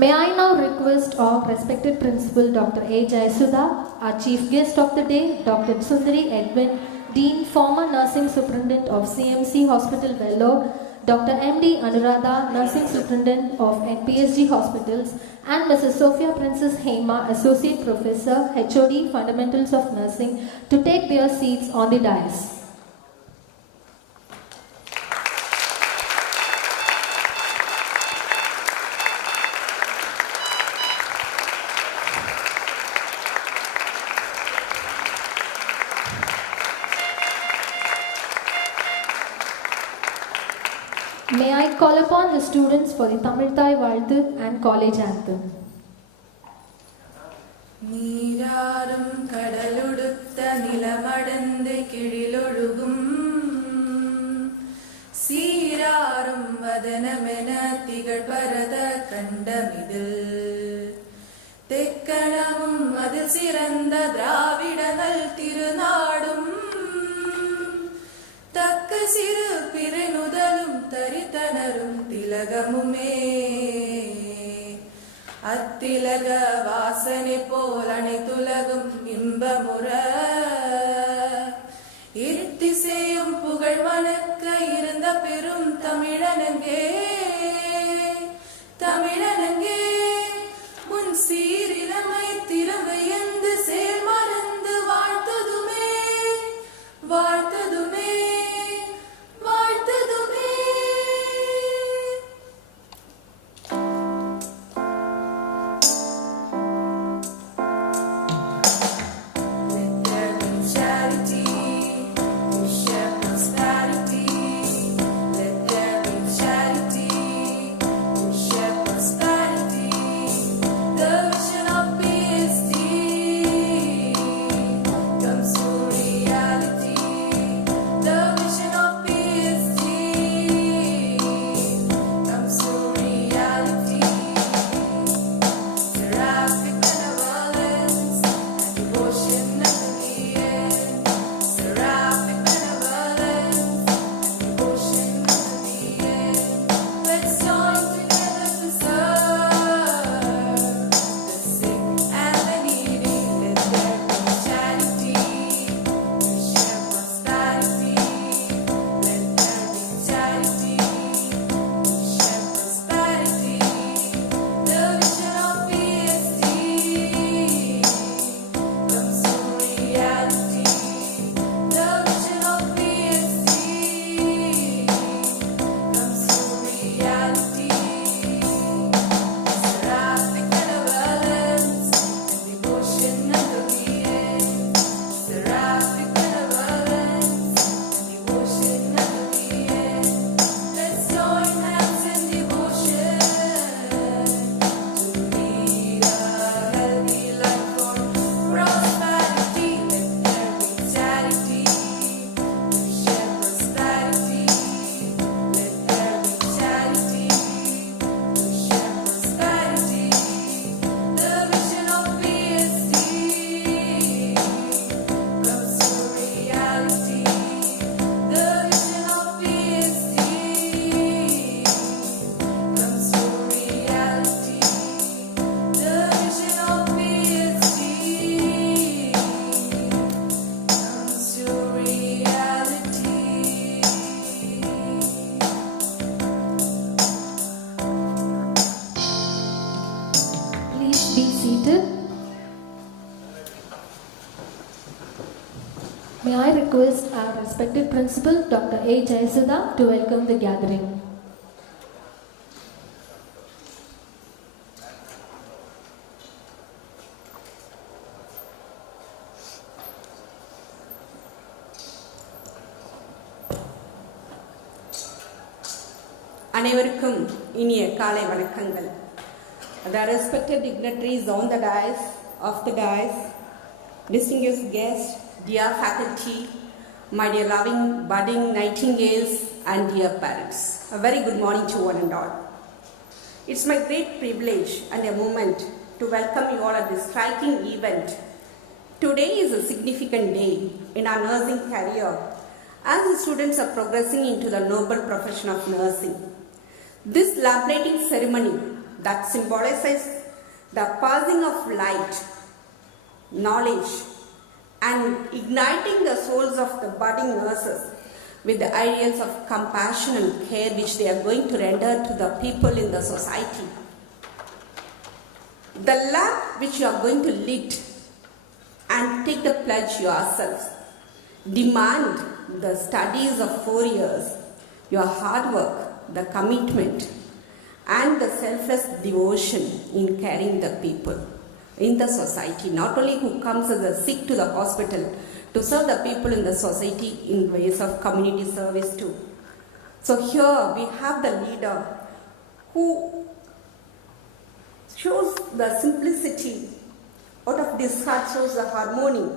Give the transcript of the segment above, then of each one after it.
May I now request our respected principal Dr. A. Jayasudha, our chief guest of the day, Dr. Sundari Edwin, Dean, former nursing superintendent of CMC Hospital Vellore, Dr. M.D. Anuradha, nursing superintendent of PSG hospitals, and Mrs. Sophia Princess Hema, associate professor, HOD, fundamentals of nursing, to take their seats on the dais. May I call upon the students for the Tamil Thai Valthu and college anthem. நீராறும் கடலுடுத்த நிலமடந்து கிழிலொழுகும் சீராறும் வதனமென திகழ்பரத கண்டமிதில் தெக்கணமும் அதில் சிறந்த திராவிடனல் திருநாடும் தக்க சிறு பிறனுதலும் தரித்தனரும் திலகமுமே அத்திலக வாசனை போல் அனைத்துலகும் இன்பமுற இருத்திசையும் புகழ் மணக்க இருந்த பெரும் தமிழனங்கே தமிழனங்கே முன் சீரிழமை திறமையந்து செயல் மறந்து வாழ்த்ததுமே வாழ்த்ததுமே வாழ்த்ததுமே. May I request our respected principal, Dr. A. Jayasudha, to welcome the gathering. அனைவருக்கும் இனிய காலை வணக்கங்கள். The respected dignitaries on the dais, distinguished guests, dear faculty, my dear loving budding nightingales and dear parents. A very good morning to one and all. It's my great privilege and a moment to welcome you all at this striking event. Today is a significant day in our nursing career as the students are progressing into the noble profession of nursing. This laminating ceremony that symbolizes the passing of light, knowledge, and igniting the souls of the budding nurses with the ideals of compassion and care which they are going to render to the people in the society. The lab which you are going to lead and take the pledge yourselves demand the studies of 4 years, your hard work, the commitment, and the selfless devotion in caring the people in the society, not only who comes as a sick to the hospital, to serve the people in the society in ways of community service too. So here we have the leader who shows the simplicity, out of disheart shows the harmony,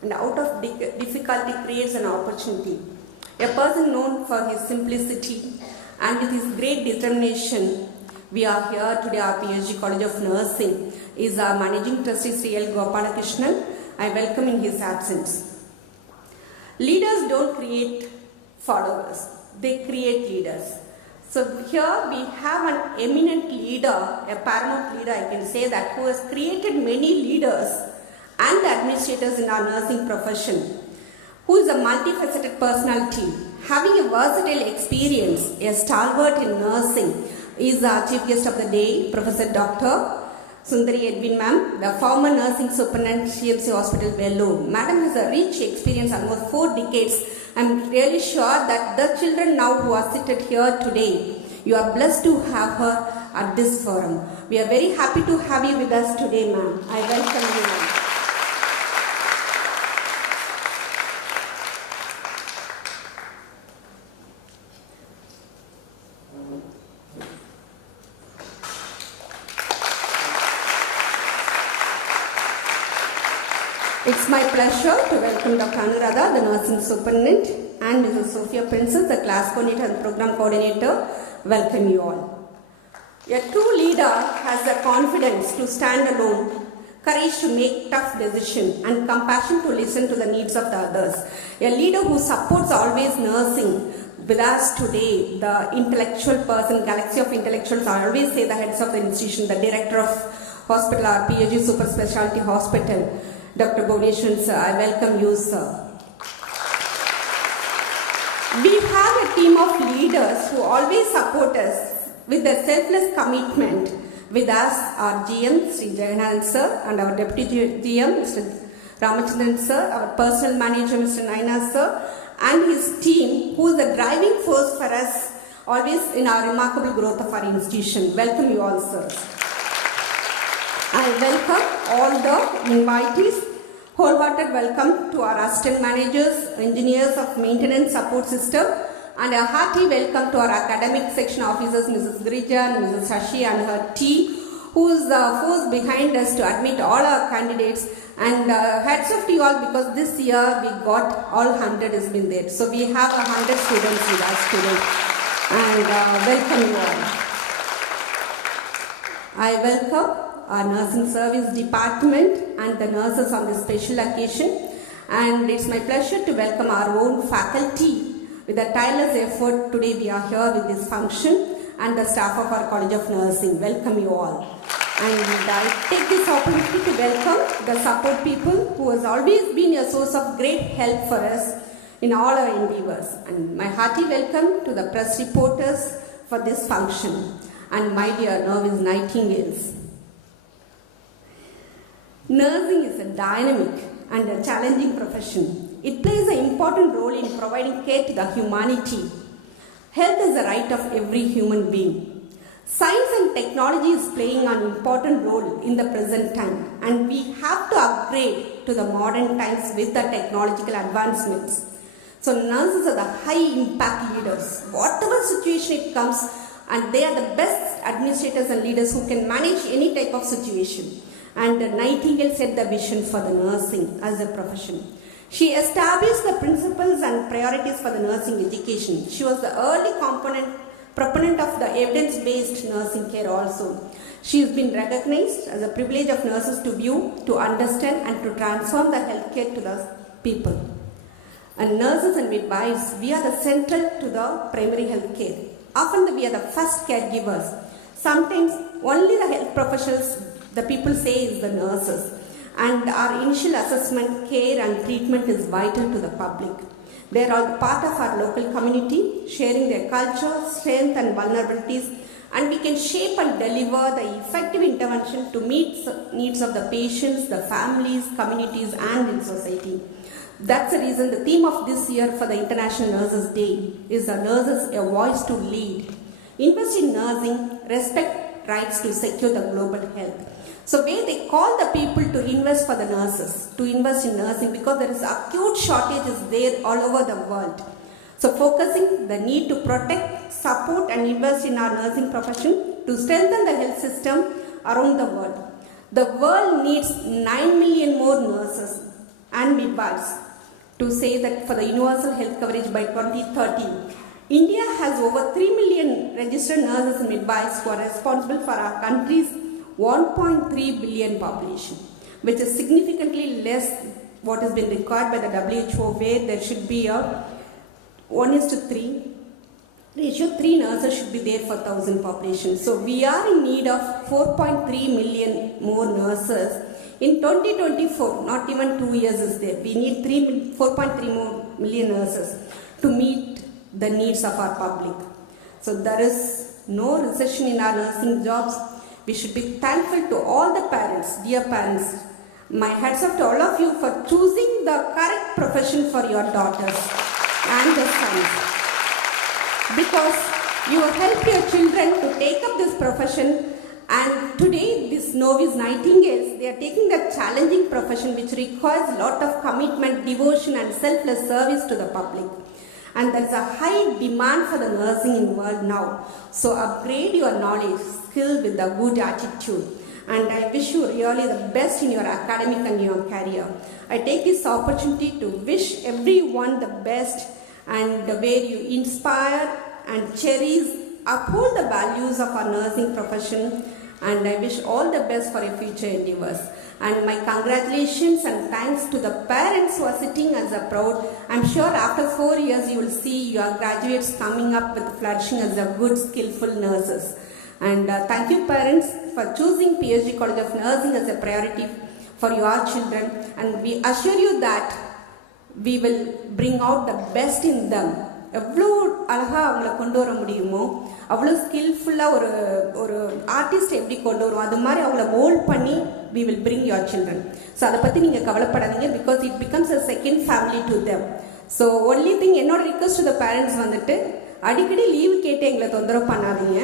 and out of difficulty creates an opportunity. A person known for his simplicity and with his great determination. We are here today, our PSG College of Nursing is our Managing Trustee Sri L. Gopalakrishnan. I welcome in his absence. Leaders don't create followers, they create leaders. So here we have an eminent leader, a paramount leader I can say that, who has created many leaders and administrators in our nursing profession, who is a multifaceted personality, having a versatile experience, a stalwart in nursing, is our chief guest of the day, Professor Dr. Sundari Edwin ma'am, the former nursing superintendent CMC Hospital, Vellore. Madam has a rich experience, almost 4 decades. I am really sure that the children now who are seated here today, you are blessed to have her at this forum. We are very happy to have you with us today, ma'am. I welcome you, ma'am. It's my pleasure to welcome Dr. Anuradha, the nursing superintendent, and Mrs. Sophia Princess, the class coordinator and program coordinator. Welcome you all. A true leader has the confidence to stand alone, courage to make tough decisions, and compassion to listen to the needs of the others. A leader who supports always nursing. With us today, the intellectual person, galaxy of intellectuals, I always say the heads of the institution, the director of hospital, our PSG Super Specialty Hospital, Dr. Bhuvneshwaran sir, I welcome you, sir. We have a team of leaders who always support us with a selfless commitment. With us, our GM, Sri Jagannath sir, and our Deputy GM, Mr. Ramachandran sir, our personal manager, Mr. Naina sir, and his team, who is the driving force for us always in our remarkable growth of our institution. Welcome you all, sir. I welcome all the invitees. Wholehearted welcome to our assistant managers, engineers of maintenance support system, and a hearty welcome to our academic section officers, Mrs. Girija and Mrs. Shashi and her team, who is the force behind us to admit all our candidates. And hats off to you all, because this year we got all 100 has been there. So we have 100 students with us today. And welcome you all. I welcome our nursing service department and the nurses on this special occasion. And it's my pleasure to welcome our own faculty. With a tireless effort, today we are here with this function, and the staff of our College of Nursing. Welcome you all. And I take this opportunity to welcome the support people who has always been a source of great help for us in all our endeavors. And my hearty welcome to the press reporters for this function, and my dear nervous nightingales. Nursing is a dynamic and a challenging profession. It plays an important role in providing care to the humanity. Health is a right of every human being. Science and technology is playing an important role in the present time, and we have to upgrade to the modern times with the technological advancements. So nurses are the high impact leaders. Whatever situation it comes, and they are the best administrators and leaders who can manage any type of situation. And Nightingale set the vision for the nursing as a profession. She established the principles and priorities for the nursing education. She was the early proponent of the evidence-based nursing care also. She has been recognized as a privilege of nurses to view, to understand, and to transform the healthcare to the people. And nurses and midwives, we are the central to the primary health care. Often we are the first caregivers. Sometimes only the health professionals, the people say, is the nurses. And our initial assessment, care and treatment is vital to the public. They are all part of our local community, sharing their culture, strength and vulnerabilities, and we can shape and deliver the effective intervention to meet needs of the patients, the families, communities and in society. That's the reason the theme of this year for the International Nurses Day is the nurses a voice to lead. Invest in nursing, respect rights to secure the global health. So where they call the people to invest for the nurses, to invest in nursing because there is acute shortages there all over the world. So focusing the need to protect, support and invest in our nursing profession to strengthen the health system around the world. The world needs 9 million more nurses and midwives to say that for the universal health coverage by 2030. India has over 3 million registered nurses and midwives who are responsible for our country's 1.3 billion population, which is significantly less what has been required by the WHO, where there should be a 1:3 ratio. 3 nurses should be there for 1,000 population. So we are in need of 4.3 million more nurses in 2024. Not even 2 years is there. We need 4.3 more million nurses to meet the needs of our public. So there is no recession in our nursing jobs. We should be thankful to all the parents, dear parents. My hats off to all of you for choosing the correct profession for your daughters and their sons. Because you help your children to take up this profession, and today these novice nightingales, they are taking the challenging profession which requires a lot of commitment, devotion and selfless service to the public. And there is a high demand for the nursing in the world now. So upgrade your knowledge, skill with a good attitude. And I wish you really the best in your academic and your career. I take this opportunity to wish everyone the best, and where you inspire and cherish, uphold the values of our nursing profession, and I wish all the best for your future endeavors. And my congratulations and thanks to the parents who are sitting as a proud. I'm sure after 4 years you will see your graduates coming up with flourishing as a good skillful nurses. And thank you parents for choosing PSG College of Nursing as a priority for your children, and we assure you that we will bring out the best in them. எவ்வளோ அழகாக அவங்கள கொண்டு வர முடியுமோ அவ்வளோ ஸ்கில்ஃபுல்லாக ஒரு artist எப்படி கொண்டு வரும் அது மாதிரி அவங்கள மோல்ட் பண்ணி we will bring your children. So அதை பற்றி நீங்கள் கவலைப்படாதீங்க, because it becomes a second family to them. So only thing என்னோட ரிக்வஸ்ட் டு த பேரண்ட்ஸ் வந்துட்டு அடிக்கடி லீவு கேட்டு எங்களை தொந்தரவு பண்ணாதீங்க.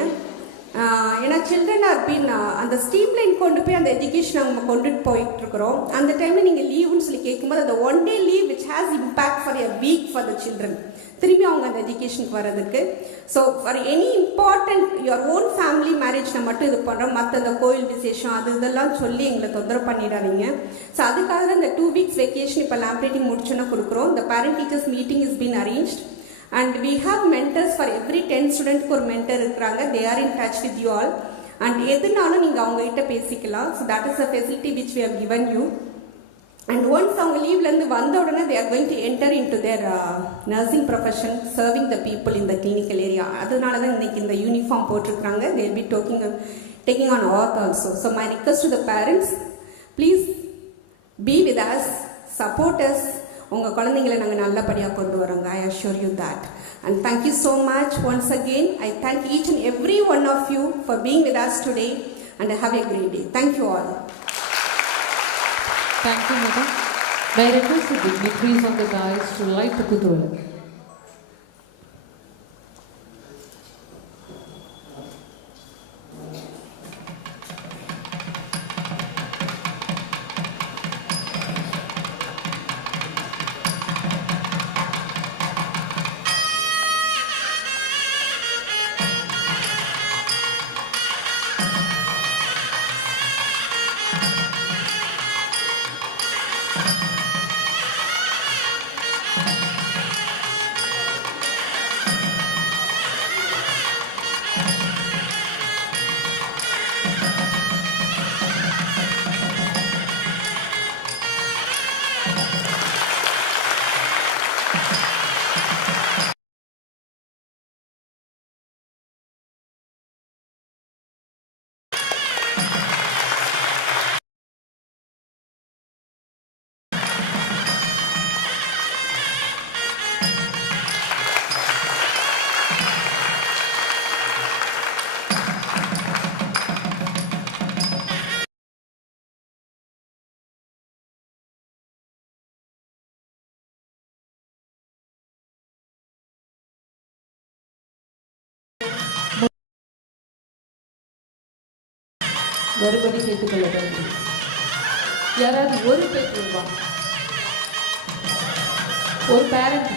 ஏன்னா சில்ட்ரன் ஆர் பீன் அந்த ஸ்ட்ரீம் லைன் கொண்டு போய் அந்த எஜுகேஷன் அவங்க கொண்டுட்டு போயிட்டு இருக்கிறோம். அந்த டைமில் நீங்கள் லீவுன்னு சொல்லி கேட்கும்போது அந்த 1 day leave which has impact for a week for the children, திரும்பி அவங்க அந்த எஜுகேஷனுக்கு வர்றதுக்கு. So for any important your own family மேரேஜ்னால் மட்டும் இது பண்ணுறோம், மற்ற அந்த கோயில் விசேஷம் அது இதெல்லாம் சொல்லி எங்களை தொந்தரவு பண்ணிடாதீங்க. ஸோ அதுக்காக தான் இந்த 2 weeks வெக்கேஷன் இப்போ லேம்ப்ரேட்டிங் முடிச்சோன்னா கொடுக்குறோம். இந்த parent teachers meeting is been arranged. And we have mentors for every 10 students ஒரு mentor இருக்கிறாங்க. They are in touch with you all. And எதுனாலும் நீங்கள் அவங்ககிட்ட பேசிக்கலாம். So that is a facility which we have given you. And once அவங்க லீவ்லேருந்து வந்த உடனே they are going to enter into their nursing profession, serving the people in the clinical area. அதனால தான் இன்னைக்கு இந்த யூனிஃபார்ம் போட்டிருக்கிறாங்க. They will be taking on oath also. So my request to the parents, please be with us, support us. உங்கள் குழந்தைங்களை நாங்கள் நல்லபடியாக கொண்டு வரோங்க. I assure you that. And thank you so much once again. I thank each and every one of you for being with us today, and have a great day. Thank you all. Thank you, madam. May I request the dignitaries on the dais to light the kutuvala. மறுபடி கேட்டுக்கொள்ளப்படுது. யாராவது ஒரு பெற்றோர் வா, ஒரு parent.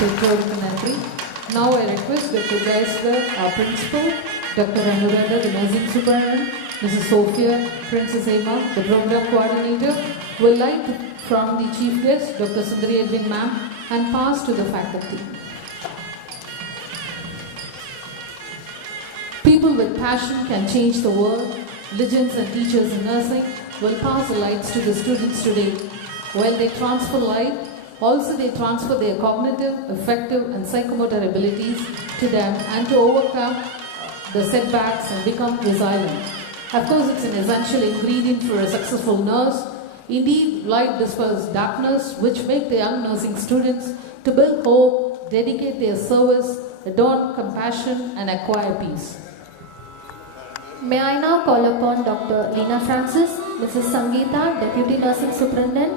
பெற்றோருக்கு நன்றி. Now I request Dr. Gaisler, our principal, Dr. Anuradha, the nursing superintendent, Mrs. Sophia, Princess Emma, the program coordinator, will light from the chief guest, Dr. Sundari Edwin ma'am, and pass to the faculty. People with passion can change the world. Legends and teachers in nursing will pass the lights to the students today. While they transfer light, also they transfer their cognitive, affective and psychomotor abilities to them and to overcome the setbacks and become resilient. Of course, it's an essential ingredient for a successful nurse. Indeed, light dispels darkness, which make the young nursing students to build hope, dedicate their service, adorn compassion and acquire peace. May I now call upon Dr. Lina Francis, Mrs. Sangeeta, Deputy Nursing Superintendent,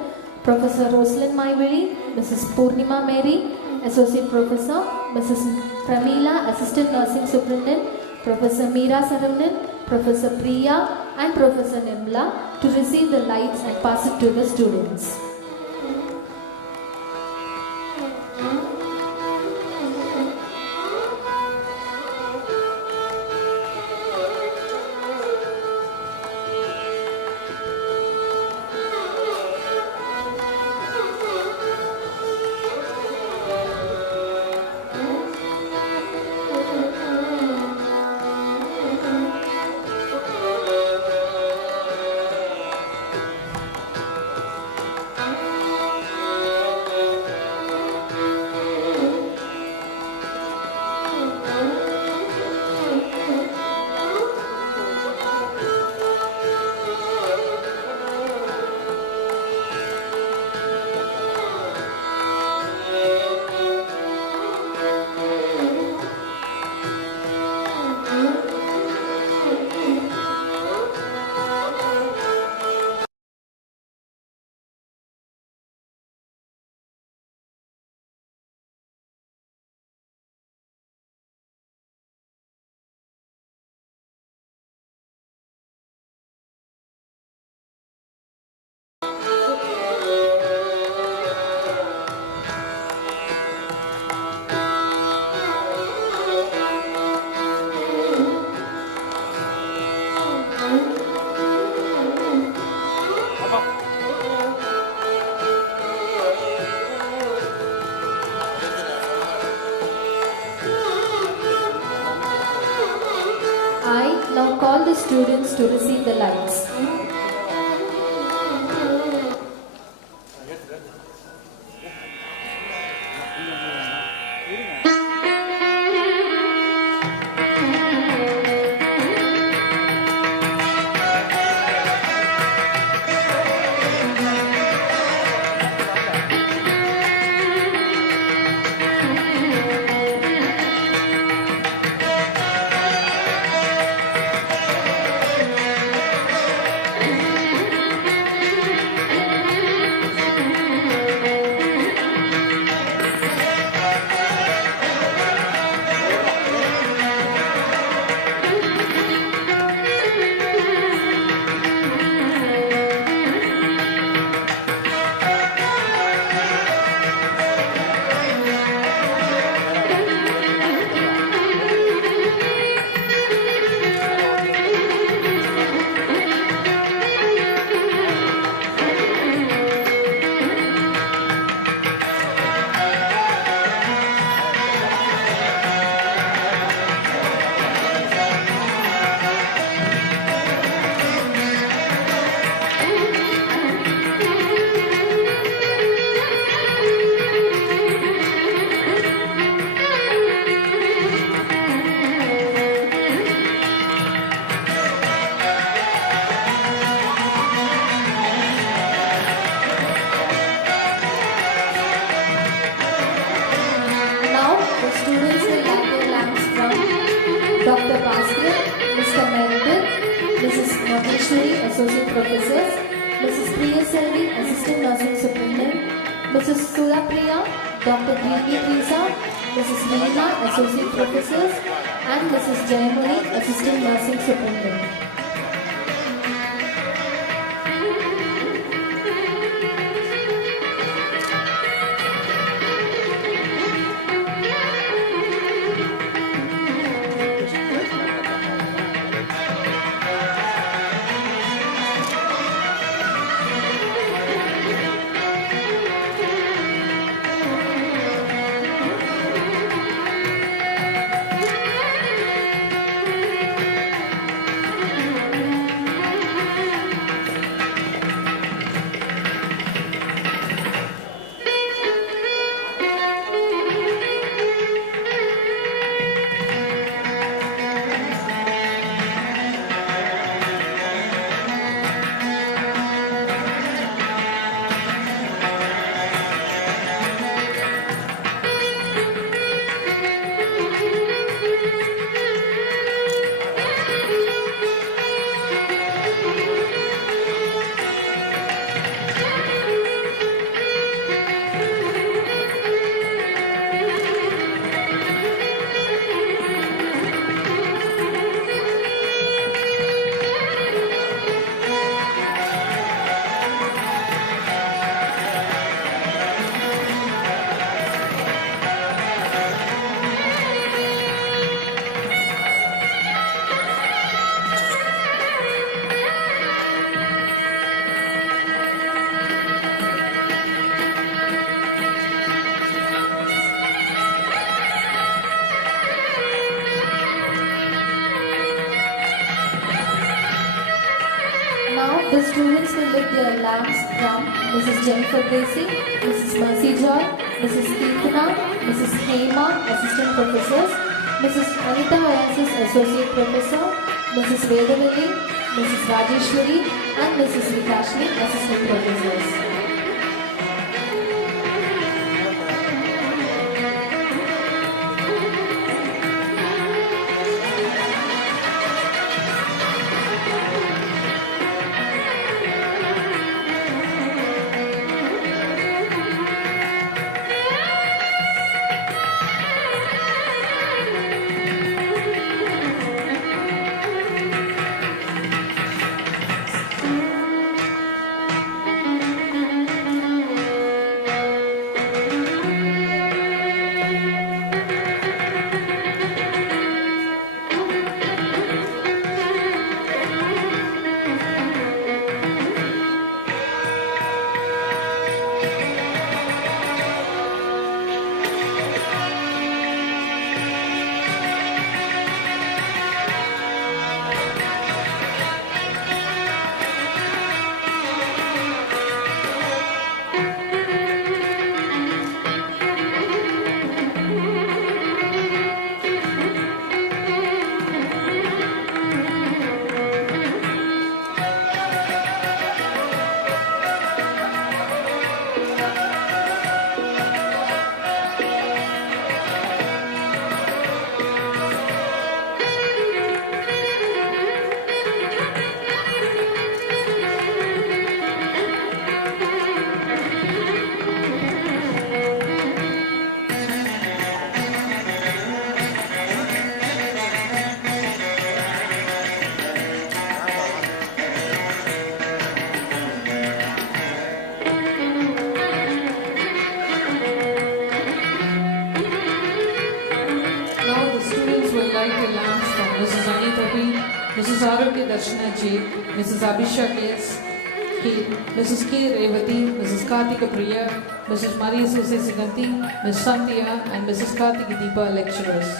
Professor Rosalind Maivili, Mrs. Purnima Mary, Associate Professor, Mrs. Pramila, Assistant Nursing Superintendent, Professor Meera Saravanan, Professor Priya and Professor Nimla to receive the lights and pass it to the students. I now call the students to receive the lights. Associate Professors, Mrs. Priya Selvi, Assistant Nursing Superintendent, Mrs. Surapriya, Dr. Giri Teresa, Mrs. Meena, Associate Professors, and Mrs. Jayamani, Assistant Nursing Superintendent. The students will lift their lamps from Mrs. Jennifer Gracie, Mrs. Mercy Joy, Mrs. Keerthana, Mrs. Hema, Assistant Professors, Mrs. Anita Ayasis, Associate Professor, Mrs. Vedavelli, Mrs. Rajeshwari, and Mrs. Vikashni, Assistant Professors. Mrs. Arati Darshana J, Mrs. Abhishek S, Mrs. K. Revati, Mrs. Kartika Priya, Mrs. Maria Suse Siganti, Ms. Santya, and Mrs. Kartika Deepa, lecturers.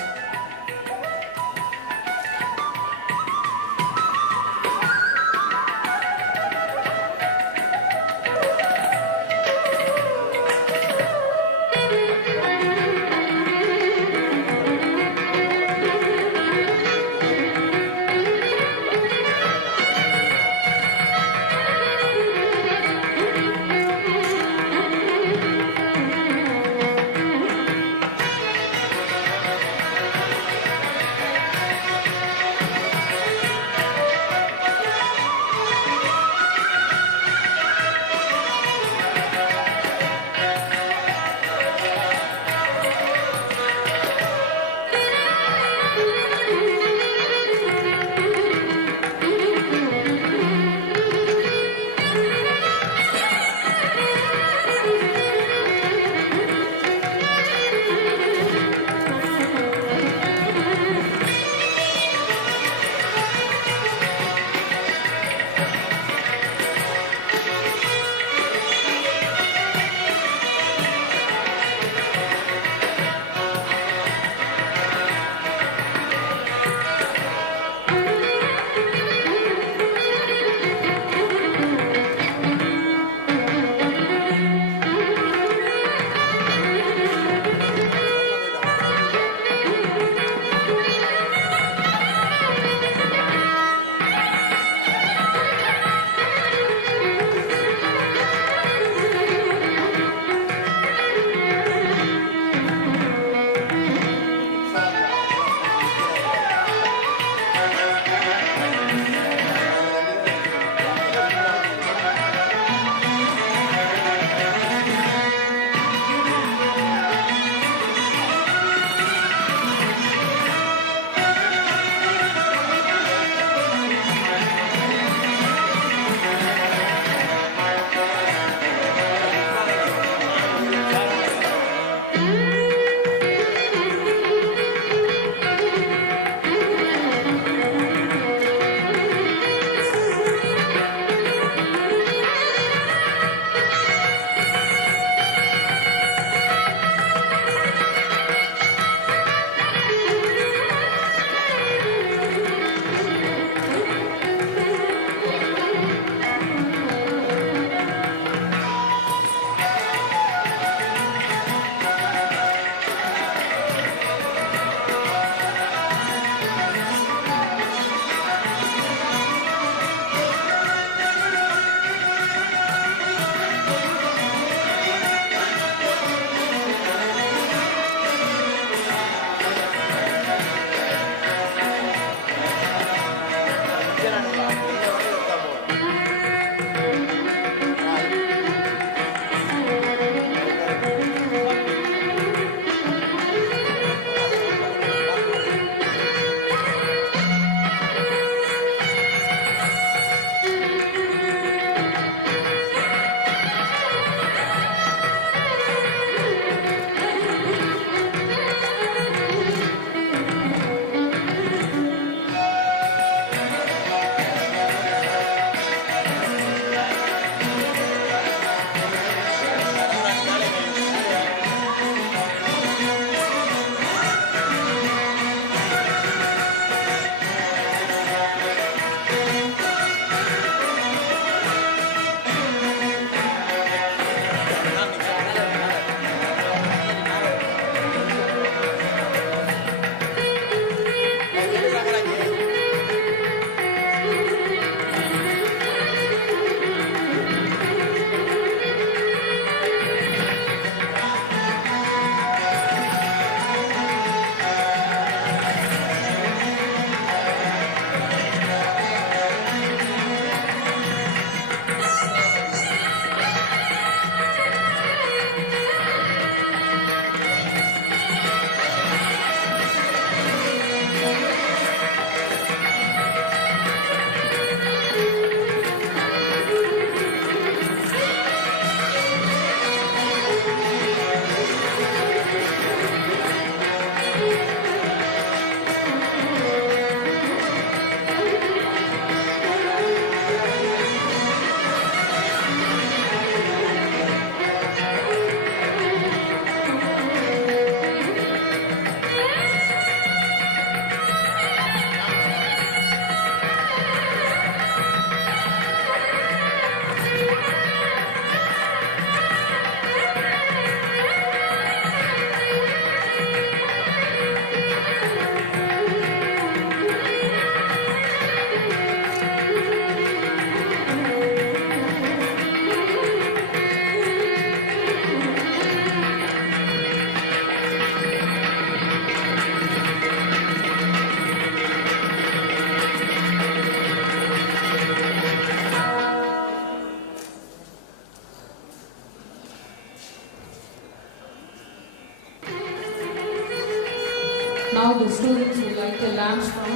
Now the students will light the lamps from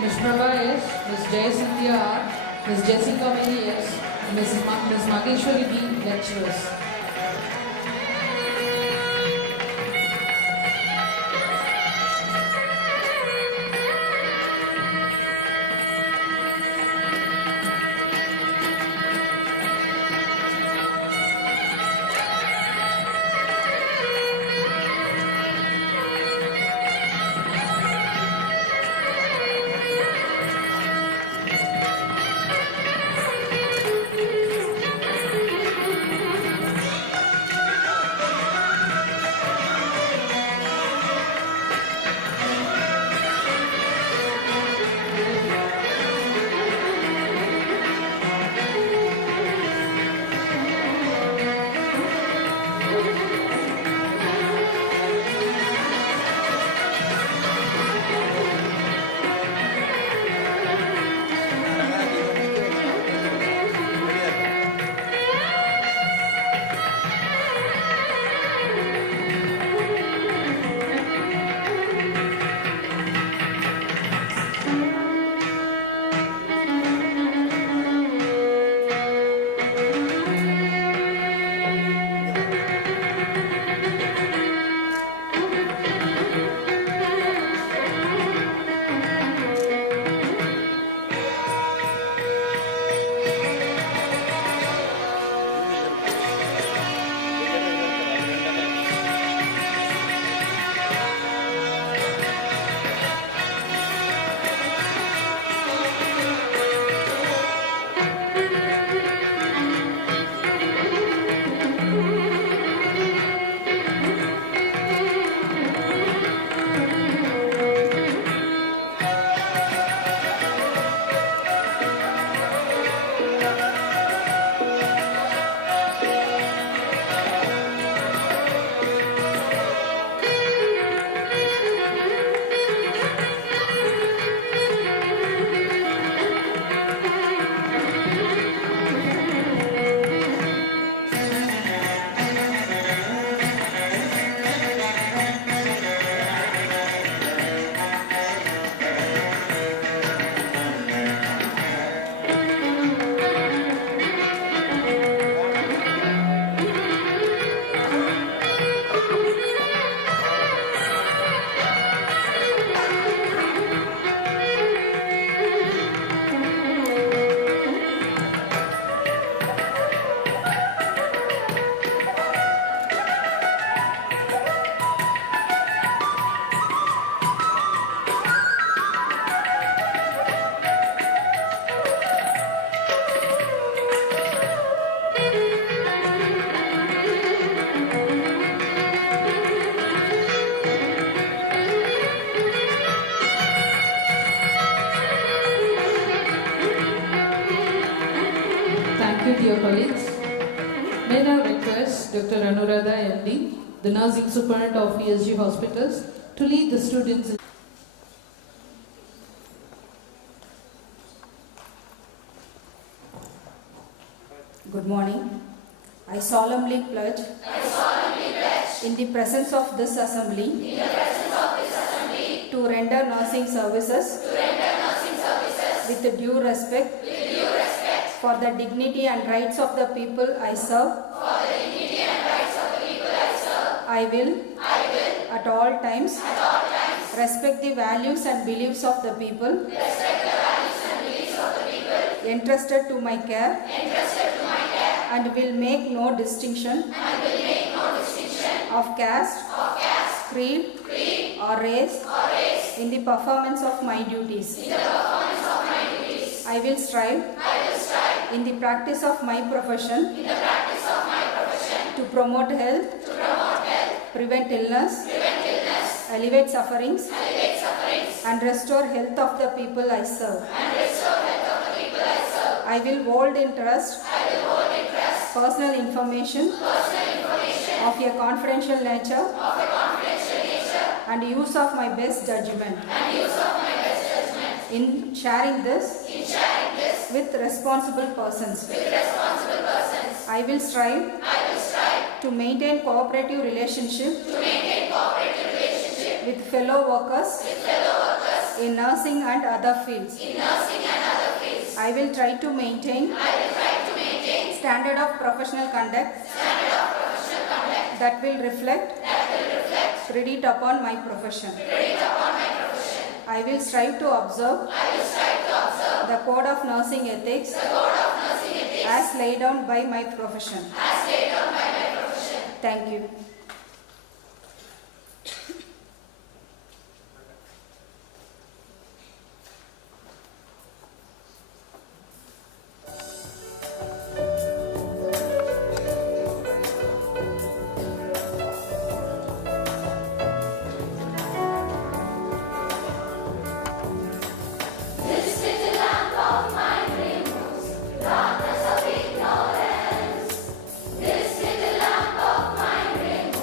Ms. Prabha S., Ms. Jayasindhya R., Ms. Jessica Mary S., Ms. Mageshwari B., lecturers. Thank you, dear colleagues. May I now request Dr. Anuradha MD, the nursing superintendent of PSG hospitals, to lead the students. Good morning. I solemnly pledge in the presence of this assembly to render nursing services with due respect for the dignity and rights of the people I serve. I will at all times respect the values and beliefs of the people entrusted to my care and will make no distinction of caste, creed or race in the performance of my duties. I will strive in the practice of my profession to promote health, prevent illness, alleviate sufferings and restore health of the people I serve. I will hold in trust personal information of a confidential nature and use of my best judgment in sharing this with responsible persons. I will strive to maintain cooperative relationship with fellow workers in nursing and other fields. I will try to maintain standard of professional conduct that will reflect credit upon my profession. I will strive to observe the code of nursing ethics as laid down by my profession. Thank you. This little lamp of mine removes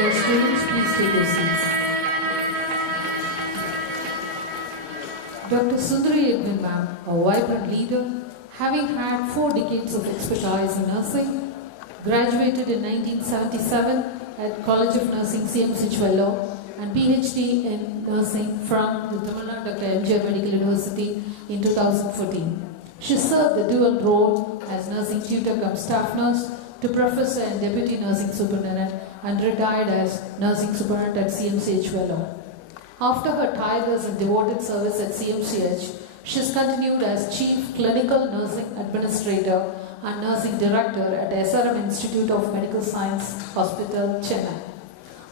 Dear students, please take your seats. Dr. Sundari Edwin ma'am, a vibrant leader, having had 4 decades of expertise in nursing, graduated in 1977 at College of Nursing CMC Chwello and PhD in nursing from the Tamil Nadu Dr. M.J. Medical University in 2014. She served the dual role as nursing tutor cum staff nurse to professor and deputy nursing superintendent and retired as nursing superintendent at CMCH Chwello. After her tireless and devoted service at CMCH, she has continued as Chief Clinical Nursing Administrator and Nursing Director at SRM Institute of Medical Science Hospital, Chennai.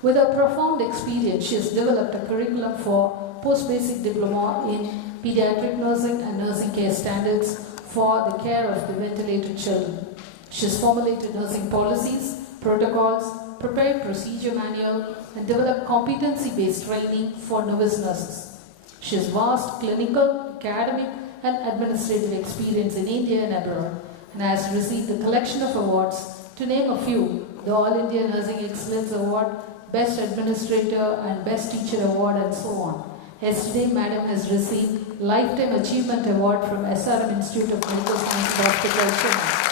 With her profound experience, she has developed a curriculum for post-basic diploma in pediatric nursing and nursing care standards for the care of the ventilated children. She has formulated nursing policies, protocols, prepared procedure manual, and developed competency-based training for novice nurses. She has vast clinical, academic, and administrative experience in India and abroad, and has received a collection of awards. To name a few, the All India Nursing Excellence Award, Best Administrator and Best Teacher Award, and so on. Yesterday, Madam has received Lifetime Achievement Award from SRM Institute of Medical Science Hospital, Chennai.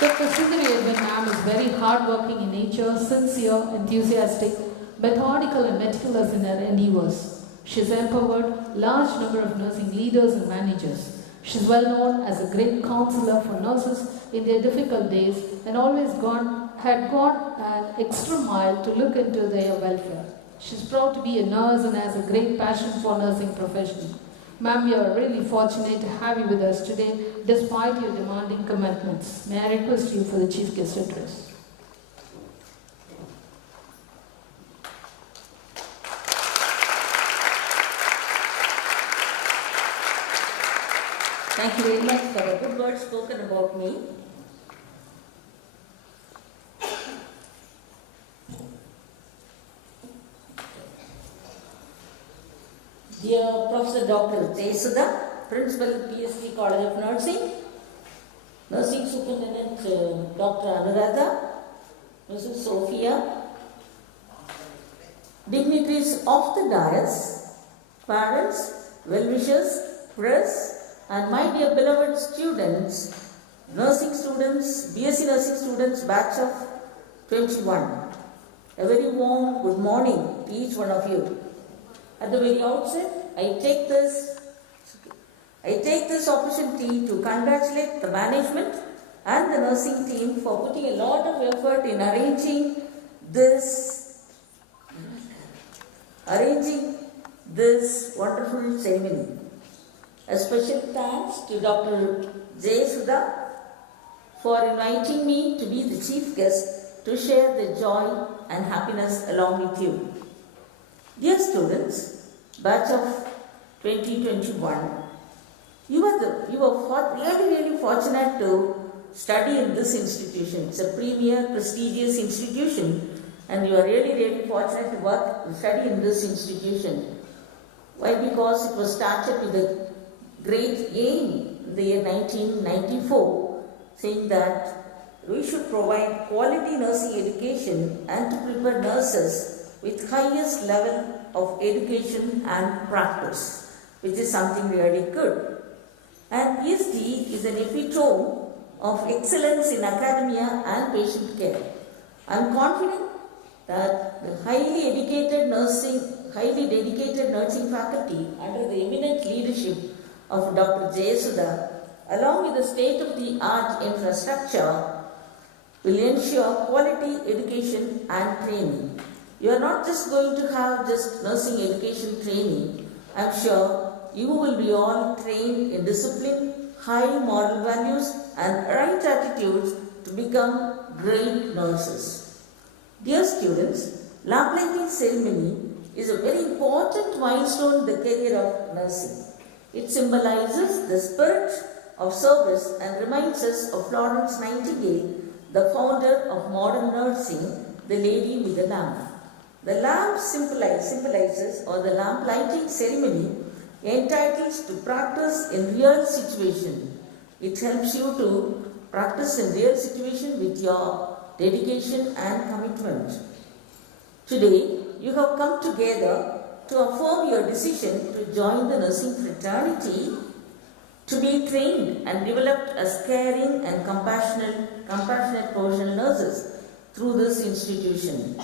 Dr. Sundari Edwin ma'am is very hardworking in nature, sincere, enthusiastic, methodical and meticulous in her endeavors. She has empowered large number of nursing leaders and managers. She is well known as a great counselor for nurses in their difficult days and always had gone an extra mile to look into their welfare. She is proud to be a nurse and has a great passion for nursing profession. Ma'am, we are really fortunate to have you with us today despite your demanding commitments. May I request you for the Chief Guest Address. Thank you very much for the good words spoken about me. Dear Professor Dr. Jayasudha, Principal PSG College of Nursing, Nursing Superintendent Dr. Anuradha, Mrs. Sophia, dignitaries of the dais, parents, well-wishers, press, and my dear beloved students, nursing students, BSc nursing students, batch of 21. A very warm good morning to each one of you. At the very outset, I take this opportunity to congratulate the management and the nursing team for putting a lot of effort in arranging this wonderful ceremony. A special thanks to Dr. Jayasudha for inviting me to be the chief guest to share the joy and happiness along with you. Dear students, batch of 2021, you were really fortunate to study in this institution. It's a premier, prestigious institution, and you are really fortunate to study in this institution. Why? Because it was started with a great aim in the year 1994, saying that we should provide quality nursing education and to prepare nurses with highest level of education and practice, which is something really good. And PSG is an epitome of excellence in academia and patient care. I am confident that the highly dedicated nursing faculty under the eminent leadership of Dr. Jayasudha, along with the state-of-the-art infrastructure, will ensure quality education and training. You are not just going to have just nursing education training. I am sure you will be all trained in discipline, high moral values, and right attitudes to become great nurses. Dear students, lamp-lighting ceremony is a very important milestone in the career of nursing. It symbolizes the spirit of service and reminds us of Florence Nightingale, the founder of modern nursing, the lady with the lamp. The lamp symbolizes, or the lamp lighting ceremony entitles to practice in real situation. It helps you to practice in real situation with your dedication and commitment. Today, you have come together to affirm your decision to join the nursing fraternity, to be trained and developed as caring and compassionate professional nurses through this institution.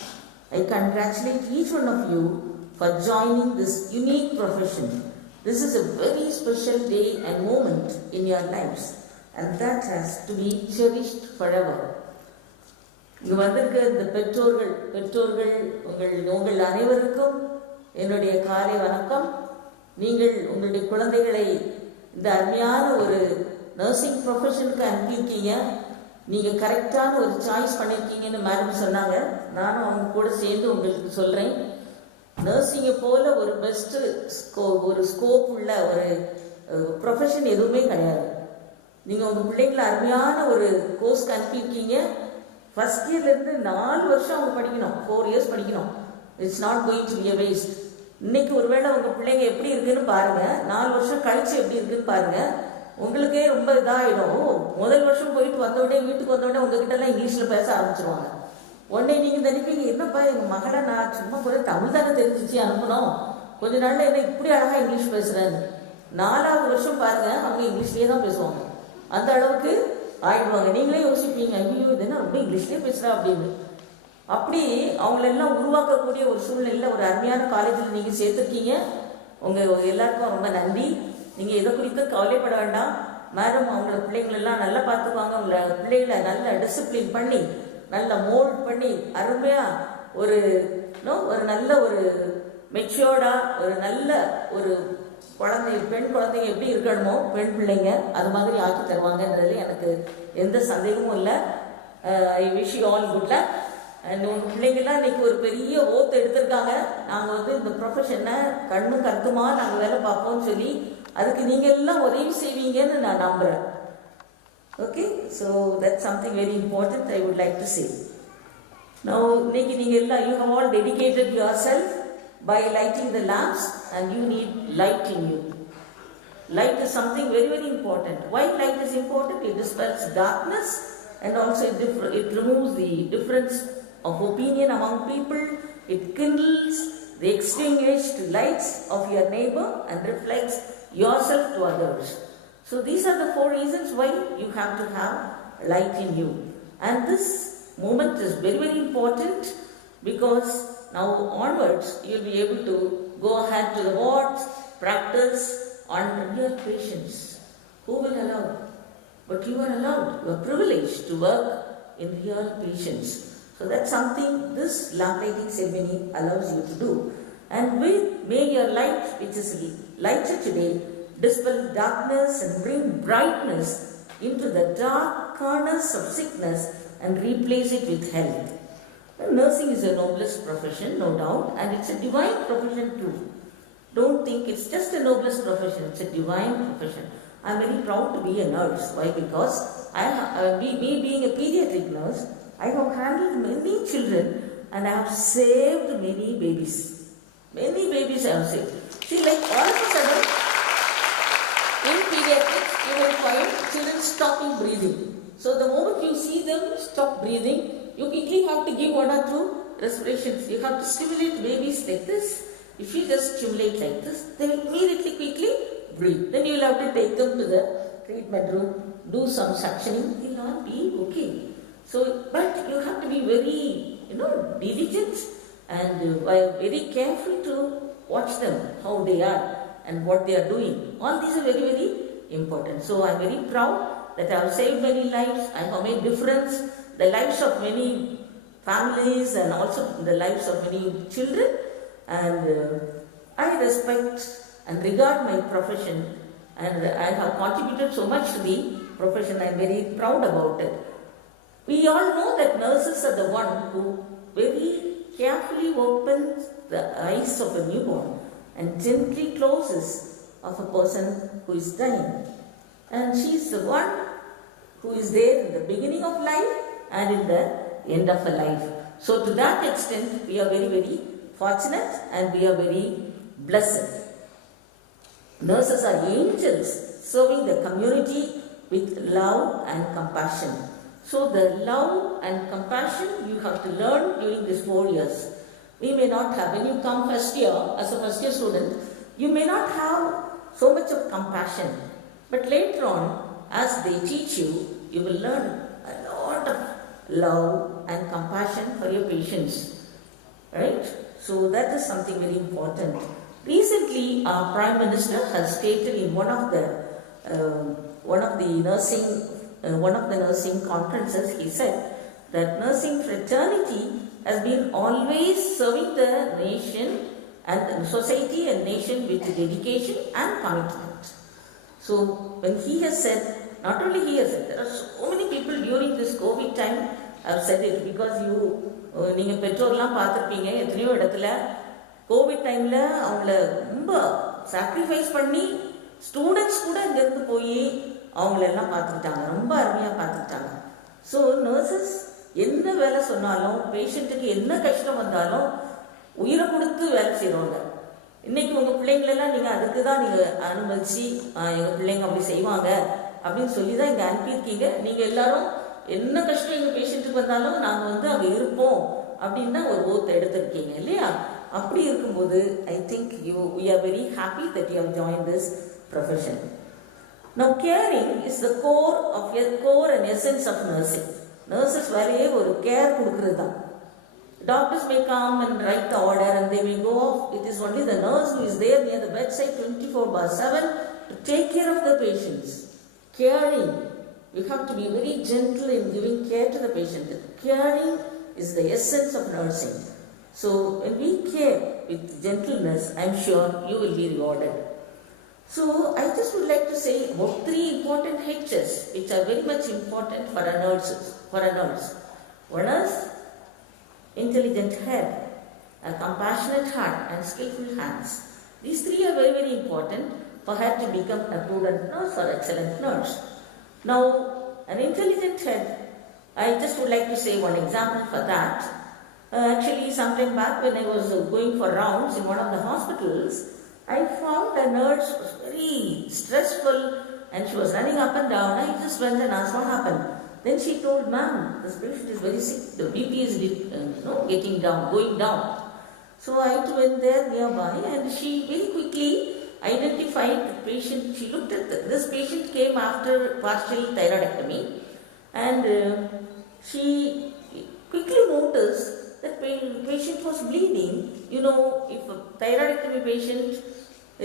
I congratulate each one of you for joining this unique profession. This is a very special day and moment in your lives, and that has to be cherished forever. இங்கு வந்திருக்க இந்த பெற்றோர்கள் உங்கள் அனைவருக்கும் என்னுடைய காலை வணக்கம். நீங்கள் உங்களுடைய குழந்தைகளை இந்த அருமையான ஒரு நர்சிங் ப்ரொஃபஷனுக்கு அனுப்பியிருக்கீங்க. நீங்கள் கரெக்டான ஒரு சாய்ஸ் பண்ணியிருக்கீங்கன்னு மேடம் சொன்னாங்க. நானும் அவங்க கூட சேர்ந்து உங்களுக்கு சொல்கிறேன். நர்சிங்கை போல ஒரு பெஸ்ட்டு ஒரு ஸ்கோப் உள்ள ஒரு ப்ரொஃபஷன் எதுவுமே கிடையாது. நீங்கள் உங்கள் பிள்ளைங்களை அருமையான ஒரு கோர்ஸ்க்கு அனுப்பியிருக்கீங்க. ஃபஸ்ட் இயர்லேருந்து 4 வருஷம் அவங்க படிக்கணும், 4 இயர்ஸ் படிக்கணும். It's not going to be a waste. இன்னைக்கு ஒருவேளை உங்கள் பிள்ளைங்க எப்படி இருக்குன்னு பாருங்கள், 4 வருஷம் கழிச்சு எப்படி இருக்குன்னு பாருங்கள். உங்களுக்கே ரொம்ப இதாகிடும். முதல் வருஷம் போயிட்டு வந்தவுடனே வீட்டுக்கு வந்தவுடனே உங்ககிட்டலாம் இங்கிலீஷில் பேச ஆரம்பிச்சிருவாங்க. உடனே நீங்கள் நினைப்பீங்க, என்னப்பா எங்கள் மகளை நான் சும்மா கூட தமிழ் தானே தெரிஞ்சிச்சு அனுப்பணும், கொஞ்ச நாளில் என்ன இப்படி அழகாக இங்கிலீஷ் பேசுகிறேன்னு. 4வது வருஷம் பாருங்கள், அவங்க இங்கிலீஷ்லேயே தான் பேசுவாங்க. அந்த அளவுக்கு ஆயிடுவாங்க. நீங்களே யோசிப்பீங்க, ஐயோ இது என்ன ரொம்ப இங்கிலீஷ்லேயே பேசுகிறா அப்படின்னு. அப்படி அவங்களெல்லாம் உருவாக்கக்கூடிய ஒரு சூழ்நிலையில் ஒரு அருமையான காலேஜில் நீங்கள் சேர்த்துருக்கீங்க. உங்கள் எல்லாருக்கும் ரொம்ப நன்றி. நீங்கள் எதை குறித்து கவலைப்பட வேண்டாம். மேடம் அவங்கள பிள்ளைங்களெல்லாம் நல்லா பார்த்துக்குவாங்க. அவங்கள பிள்ளைகளை நல்லா டிசிப்ளின் பண்ணி நல்லா மோல்ட் பண்ணி அருமையாக ஒரு நல்ல ஒரு மெச்சூர்டாக ஒரு நல்ல ஒரு பெண் குழந்தைங்க எப்படி இருக்கணுமோ பெண் பிள்ளைங்க அது மாதிரி ஆக்கி தருவாங்கன்றதுல எனக்கு எந்த சந்தேகமும் இல்லை. I wish you all good luck. And உங்கள் பிள்ளைங்கள்லாம் இன்னைக்கு ஒரு பெரிய ஓத்து எடுத்திருக்காங்க. நாங்கள் இந்த ப்ரொஃபஷனை கண்ணும் கருத்துமா நாங்கள் வேலை பார்ப்போம்னு சொல்லி அதுக்கு நீங்கள் எல்லாம் உதவி செய்வீங்கன்னு நான் நம்புகிறேன். Okay, so that's something very important I would like to say. Now, you have all dedicated yourself by lighting the lamps, and you need light in you. Light is something very, very important. Why light is important? It dispels darkness, and also it removes the difference of opinion among people. It kindles the extinguished lights of your neighbor and reflects yourself to others. So these are the 4 reasons why you have to have light in you. And this moment is very, very important because now onwards you will be able to go ahead to the wards, practice on real patients. Who will allow? But you are allowed. You are privileged to work in real patients. So that's something this lamp lighting ceremony allows you to do. And may your light, which is lighter today, dispel darkness and bring brightness into the dark corners of sickness and replace it with health. Nursing is a noblest profession, no doubt, and it's a divine profession too. Don't think it's just a noblest profession, it's a divine profession. I'm very proud to be a nurse. Why? Because me being a pediatric nurse, I have handled many children and I have saved many babies. Many babies I have saved. See, like all of a sudden, in pediatrics, you will find children stopping breathing. So the moment you see them stop breathing, you quickly have to give 1 or 2 respirations. You have to stimulate babies like this. If you just stimulate like this, they will immediately quickly breathe. Then you will have to take them to the treatment room, do some suctioning. They will not be okay. So, but you have to be very, diligent and very careful to watch them, how they are and what they are doing. All these are very, very important. So I am very proud that I have saved many lives. I have made difference, the lives of many families and also the lives of many children. And I respect and regard my profession, and I have contributed so much to the profession. I am very proud about it. We all know that nurses are the one who very carefully opens the eyes of a newborn and gently closes of a person who is dying. And she is the one who is there in the beginning of life and in the end of a life. So to that extent, we are very, very fortunate and we are very blessed. Nurses are angels serving the community with love and compassion. So the love and compassion you have to learn during these 4 years. We may not have, when you come first year as a first year student, you may not have so much of compassion. But later on, as they teach you, you will learn a lot of love and compassion for your patients. Right? So that is something very important. Recently, our Prime Minister has stated in one of the nursing conferences, he said that nursing fraternity has been always serving the nation and the society and nation with dedication and commitment. So when he has said, not only he has said, there are so many people during this COVID time have said it, because நீங்கள் பெற்றோர்லாம் பார்த்துருப்பீங்க எத்தனையோ இடத்துல Covid டைமில் அவங்கள ரொம்ப sacrifice பண்ணி students கூட இங்கேருந்து போய் அவங்களெல்லாம் பார்த்துக்கிட்டாங்க, ரொம்ப அருமையாக பார்த்துக்கிட்டாங்க. ஸோ நர்சஸ் என்ன வேலை சொன்னாலும், பேஷண்ட்டுக்கு என்ன கஷ்டம் வந்தாலும் உயிரை கொடுத்து வேலை செய்கிறவங்க. இன்றைக்கி உங்கள் பிள்ளைங்களெல்லாம் நீங்கள் அதுக்கு தான் நீங்கள் அனுமதிச்சு எங்கள் பிள்ளைங்க அப்படி செய்வாங்க அப்படின்னு சொல்லி தான் இங்கே அனுப்பியிருக்கீங்க. நீங்கள் எல்லாரும் என்ன கஷ்டம் எங்கள் பேஷண்ட்டுக்கு வந்தாலும் நாங்கள் அங்கே இருப்போம் அப்படின்னு தான் ஒரு ஓத்தை எடுத்திருக்கீங்க இல்லையா? அப்படி இருக்கும்போது I think we are very happy that you have joined this profession. Now caring is the core and essence of nursing. Nurses வேலையே ஒரு கேர் கொடுக்கறது தான். Doctors may come and write the order and they may go off. It is only the nurse who is there near the bedside 24/7 to take care of the patients. Caring. You have to be very gentle in giving care to the patient. Caring is the essence of nursing. So when we care with gentleness, I am sure you will be rewarded. So I just would like to say about 3 important H's which are very much important for a nurse. One is intelligent head, a compassionate heart and skillful hands. These 3 are very, very important for her to become a prudent nurse or excellent nurse. Now, an intelligent head, I just would like to say one example for that. Actually, sometime back when I was going for rounds in one of the hospitals, I found a nurse was very stressful and she was running up and down. I just went and asked what happened. Then she told, "Ma'am, this patient is very sick. The BP is going down." So I went there nearby and she very quickly identified the patient. She looked at this patient came after partial thyroidectomy and she quickly noticed that patient was bleeding. If a thyroidectomy patient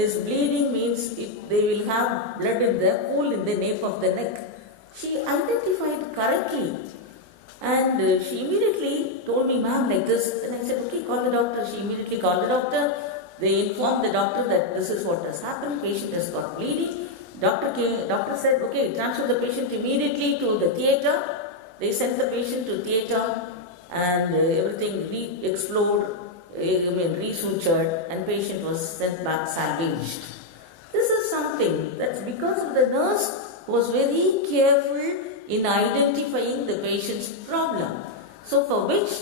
is bleeding means they will have blood in the pool in the nape of the neck. She identified correctly and she immediately told me, "Ma'am, like this." Then I said, "Okay, call the doctor." She immediately called the doctor. They informed the doctor that this is what has happened. Patient has got bleeding. Doctor said, "Okay, transfer the patient immediately to the theatre." They sent the patient to theatre and everything resutured and patient was sent back salvaged. This is something that's because of the nurse who was very careful in identifying the patient's problem. So for which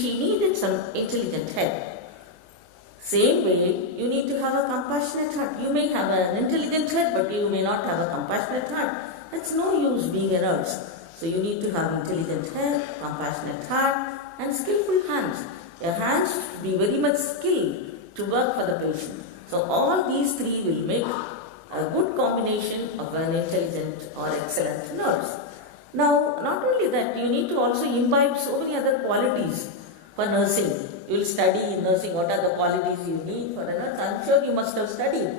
she needed some intelligent head. Same way, you need to have a compassionate heart. You may have an intelligent head, but you may not have a compassionate heart. It's no use being a nurse. So you need to have intelligent head, compassionate heart, and skillful hands. Your hands should be very much skilled to work for the patient. So all these 3 will make a good combination of an intelligent or excellent nurse. Now, not only that, you need to also imbibe so many other qualities for nursing. You will study in nursing what are the qualities you need for a nurse. I'm sure you must have studied.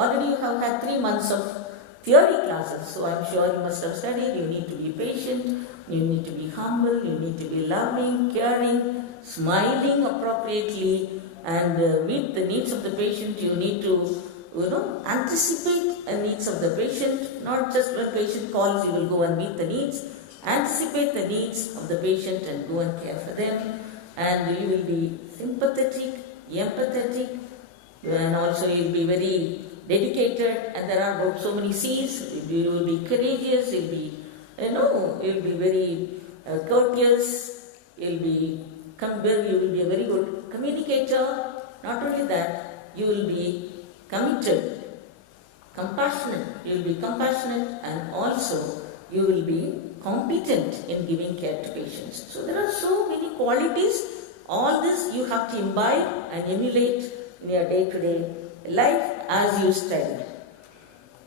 Already you have had 3 months of theory classes, so I'm sure you must have studied. You need to be patient, you need to be humble, you need to be loving, caring, smiling appropriately, and meet the needs of the patient. You need to anticipate the needs of the patient. Not just when patient calls, you will go and meet the needs. Anticipate the needs of the patient and go and care for them. And you will be sympathetic, empathetic, and also you will be very dedicated. And there are so many C's. You will be courageous. You will be very courteous. You will be a very good communicator. Not only that, you will be committed, compassionate. You will be compassionate and also you will be competent in giving care to patients. So there are so many qualities. All this you have to imbibe and emulate in your day-to-day life as you study.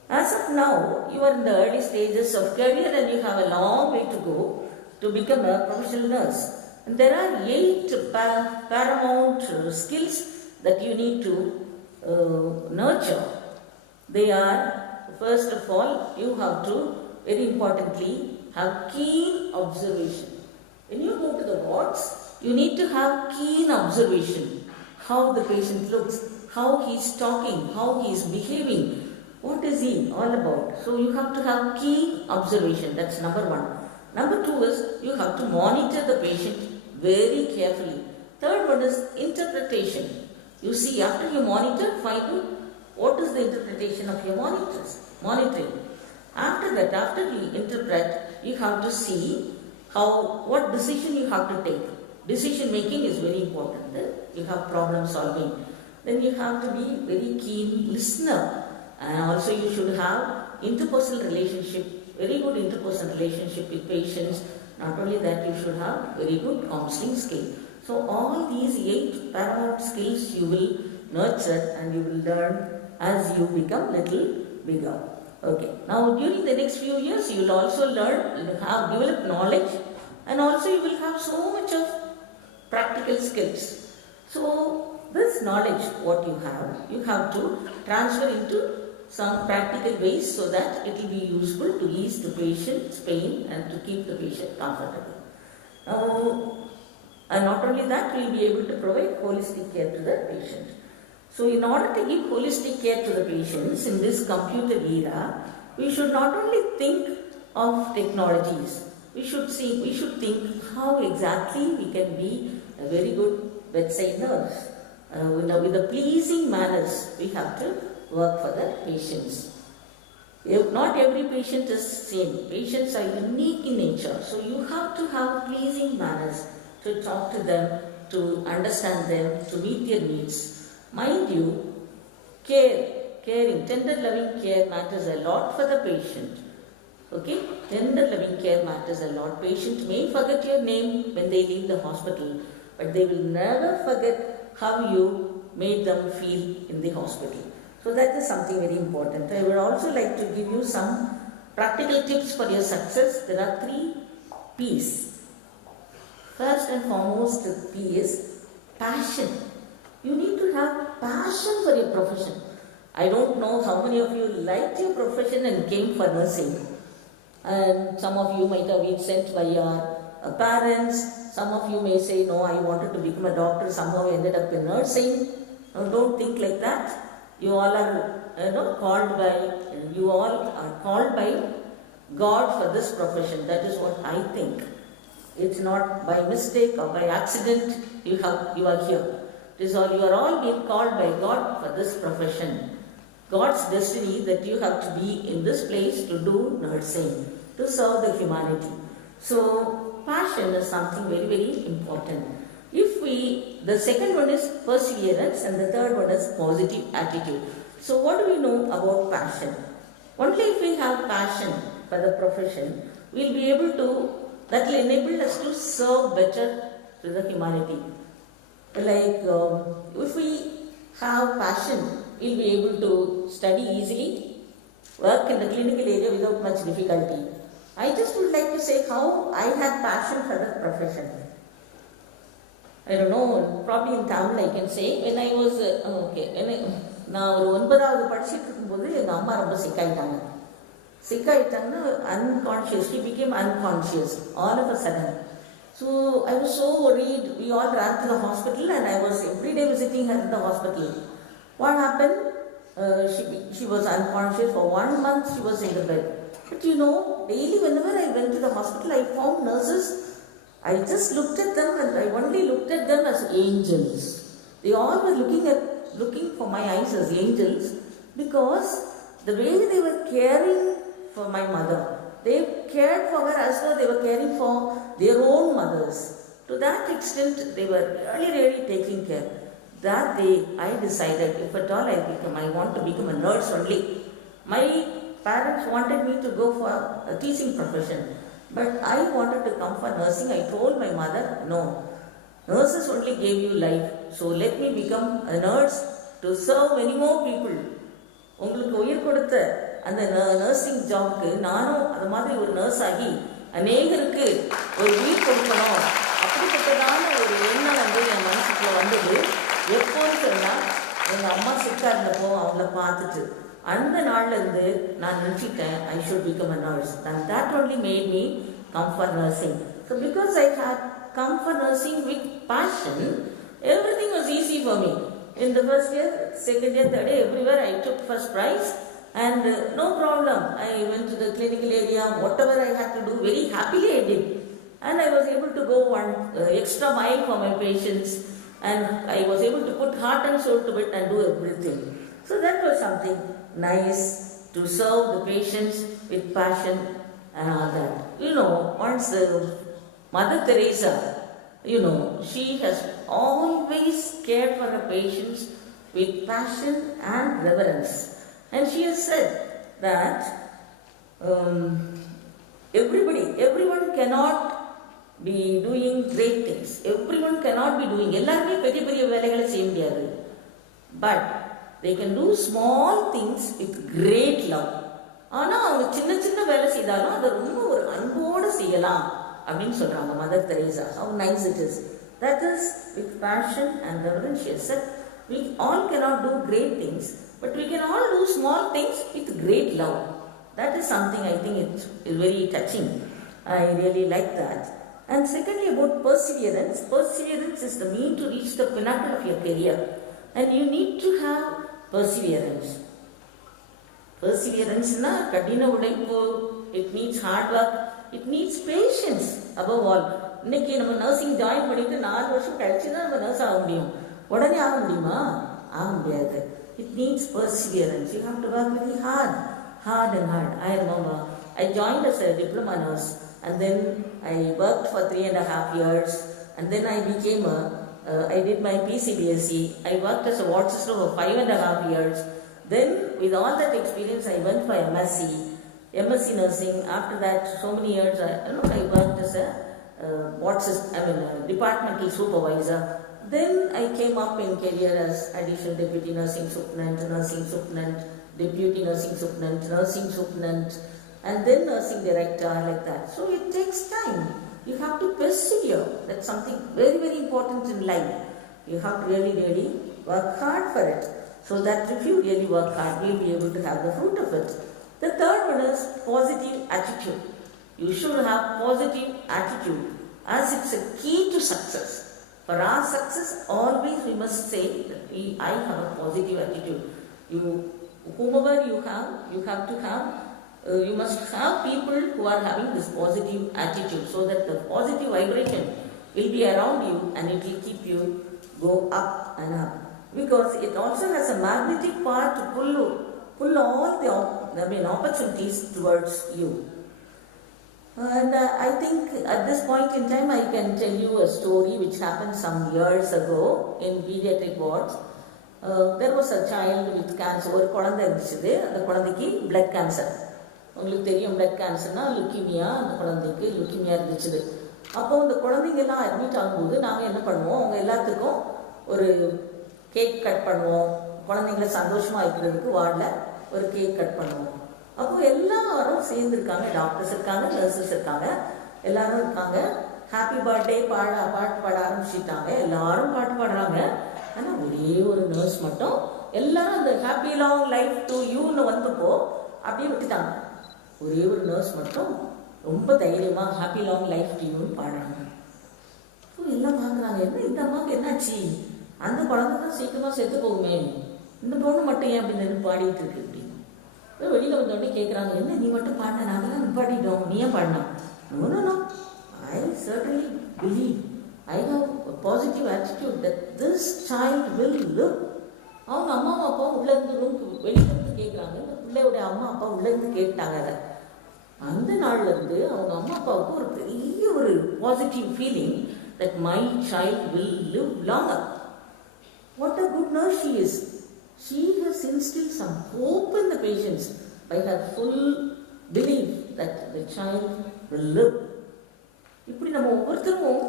As of now, you are in the early stages of career and you have a long way to go to become a professional nurse. And there are 8 paramount skills that you need to nurture. They are, first of all, you have to, very importantly, have keen observation. When you go to the wards, you need to have keen observation. How the patient looks, how he is talking, how he is behaving. What is he all about? So you have to have keen observation. That's number 1. Number 2 is you have to monitor the patient very carefully. Third one is interpretation. You see, after you monitor, find out what is the interpretation of your monitoring. After that, after you interpret, you have to see what decision you have to take. Decision making is very important. Then you have problem solving. Then you have to be very keen listener. And also you should have interpersonal relationship, very good interpersonal relationship with patients. Not only that, you should have very good counseling skill. So all these 8 paramount skills you will nurture and you will learn as you become little bigger. Okay. Now during the next few years you will also learn, develop knowledge, and also you will have so much of practical skills. So this knowledge what you have to transfer into some practical ways so that it will be useful to ease the patient's pain and to keep the patient comfortable. And not only that, we will be able to provide holistic care to the patient. So in order to give holistic care to the patients in this computer era, we should not only think of technologies, we should think how exactly we can be a very good bedside nurse. With the pleasing manners, we have to work for the patients. Not every patient is same. Patients are unique in nature. So you have to have pleasing manners to talk to them, to understand them, to meet their needs. Mind you, caring, tender loving care matters a lot for the patient. Okay? Tender loving care matters a lot. Patient may forget your name when they leave the hospital, but they will never forget how you made them feel in the hospital. So that is something very important. I would also like to give you some practical tips for your success. There are 3 P's. First and foremost, the P is passion. You need to have passion for your profession. I don't know how many of you liked your profession and came for nursing. And some of you might have been sent by your parents. Some of you may say, no, I wanted to become a doctor, somehow ended up in nursing. No, don't think like that. You all are called by God for this profession. That is what I think. It's not by mistake or by accident you are here. It is all, you are all being called by God for this profession. God's destiny that you have to be in this place to do nursing, to serve the humanity. So passion is something very, very important. The second one is perseverance and the third one is positive attitude. So what do we know about passion? Only if we have passion for the profession, we will be able to, that will enable us to serve better to the humanity. Like if we have passion, we will be able to study easily, work in the clinical area without much difficulty. I just would like to say how I had passion for the profession. I don't know, probably in Tamil I can say, when I was, நான் ஒரு 9வது படிச்சுட்டு இருக்கும்போது எங்கள் அம்மா ரொம்ப சிக்காயிட்டாங்க. சிக்காயிட்டாங்கன்னா unconscious, she became unconscious all of a sudden. So I was so worried, we all ran to the hospital and I was every day visiting her in the hospital. What happened? She was unconscious for 1 month, she was in the bed. But daily whenever I went to the hospital, I found nurses. I just looked at them and I only looked at them as angels. They all were looking for my eyes as angels because the way they were caring for my mother, they cared for her as though they were caring for their own mothers. To that extent, they were really, really taking care. That day, I decided, if at all I want to become a nurse only. My parents wanted me to go for a teaching profession. But I wanted to come for nursing. I told my mother, no, nurses only gave you life. So let me become a nurse to serve many more people. உங்களுக்கு உயிர் கொடுத்த அந்த nursing ஜாப்க்கு நானும் அது மாதிரி ஒரு nurse ஆகி அநேகருக்கு ஒரு உயிர் கொடுக்கணும் அப்படிப்பட்டதான ஒரு எண்ணம் என் மனசுக்குள்ள வந்தது. எப்போன்னு சொன்னால் எங்கள் அம்மா சிக்கா இருந்தப்போ அவங்கள பார்த்துட்டு அந்த நாள்லேருந்து நான் நினச்சிட்டேன் I should become a nurse. And that only made me come for nursing. So because I had come for nursing with passion, everything was easy for me. In the first year, second year, third year, everywhere I took first prize and no problem. I went to the clinical area, whatever I had to do, very happily I did. And I was able to go one extra mile for my patients, and I was able to put heart and soul to it and do everything. So that was something nice, to serve the patients with passion and all that. You know, once Mother Teresa, you know, she has always cared for her patients with passion and reverence. And she has said that everyone cannot be doing great things. Everyone cannot be doing. எல்லாருமே பெரிய பெரிய வேலைகளை செய்ய முடியாது. But they can do small things with great love. ஆனா அவங்க சின்ன சின்ன வேலை செய்தாலும் அதை ரொம்ப ஒரு அன்போடு செய்யலாம் அப்படின்னு சொல்றாங்க Mother Teresa. How nice it is. That is with passion and reverence. She has said, we all cannot do great things, but we can all do small things with great love. That is something I think it is very touching. I really like that. And secondly, about perseverance. Perseverance is the mean to reach the pinnacle of your career. And you need to have perseverance. Perseverance na kadina udaippu. It needs hard work. It needs patience above all. இன்னைக்கு நம்ம nursing join பண்ணிட்டு 4 வருஷம் கழிச்சு தான் நம்ம nurse ஆக முடியும். உடனே ஆக முடியுமா? ஆக முடியாது. It needs perseverance. You have to work very hard and hard. I remember I joined as a diploma nurse, and then I worked for 3.5 years, and then I became I did my PCBSE. I worked as a ward sister for 5.5 years. Then with all that experience I went for MSc nursing. After that, so many years I worked as a departmental supervisor. Then I came up in career as additional deputy nursing superintendent, deputy nursing superintendent, and then nursing director, like that. So it takes time. You have to persevere. That's something very, very important in life. You have to really, really work hard for it. So that if you really work hard, you'll be able to have the fruit of it. The third one is positive attitude. You should have positive attitude, as it's a key to success. For our success, always we must say that I have a positive attitude. Whomever you have to have, you must have people who are having this positive attitude, so that the positive vibration will be around you and it will keep you go up and up. Because it also has a magnetic power to pull all the opportunities towards you. And I think at this point in time I can tell you a story which happened some years ago in pediatric wards. There was a child with cancer. ஒரு குழந்தை இருந்துச்சு. அந்த குழந்தைக்கு blood cancer. உங்களுக்கு தெரியும் blood cancerனா leukaemia. அந்த குழந்தைக்கு leukaemia இருந்துச்சு. அப்போ அந்த குழந்தைங்கெல்லாம் அட்மிட் ஆகும்போது நாங்கள் என்ன பண்ணுவோம், அவங்க எல்லாத்துக்கும் ஒரு கேக் கட் பண்ணுவோம். குழந்தைங்கள சந்தோஷமாக இருக்கிறதுக்கு வார்டில் ஒரு கேக் கட் பண்ணுவோம். அப்போ எல்லாரும் சேர்ந்துருக்காங்க. டாக்டர்ஸ் இருக்காங்க, நர்சஸ் இருக்காங்க, எல்லாரும் இருக்காங்க. ஹாப்பி பர்த்டே பாட்டு பாட ஆரம்பிச்சுட்டாங்க. எல்லாரும் பாட்டு பாடுறாங்க. ஆனால் ஒரே ஒரு நர்ஸ் மட்டும் எல்லாரும் அந்த ஹாப்பி லாங் லைஃப் டு யூன்னு வந்தப்போ அப்படியே விட்டுட்டாங்க. ஒரே ஒரு நர்ஸ் மட்டும் ரொம்ப தைரியமாக ஹாப்பி லாங் லைஃப் டு யூன்னு பாடுறாங்க. ஸோ எல்லாம் பார்க்குறாங்க, என்ன இந்த அம்மாவுக்கு என்னாச்சு, அந்த குழந்தை தான் சீக்கிரமாக செத்து போகுமே, இந்த பொண்ணு மட்டும் ஏன் அப்படி நின்று பாடிட்டு இருக்கு அப்படின்னு வெளியில் வந்தோடனே கேட்குறாங்க, என்ன நீ மட்டும் பாடின, நாங்கள் தான் நிப்பாட்டிட்டோம், நீ ஏன் பாடினா? No I certainly believe, I have a positive attitude that this child will live. அவங்க அம்மா அப்பா உள்ளேருந்து ரூமுக்கு வெளியிலேருந்து கேட்குறாங்க. இந்த பிள்ளையோட அம்மா அப்பா உள்ளேருந்து கேட்டாங்க. அதை அந்த நாள்லேருந்து அவங்க அம்மா அப்பாவுக்கு ஒரு பெரிய ஒரு positive feeling that my child will live longer. What a good nurse she is. She has instilled some hope in the patients by her full belief that the child will live. இப்படி நம்ம ஒவ்வொருத்தரும்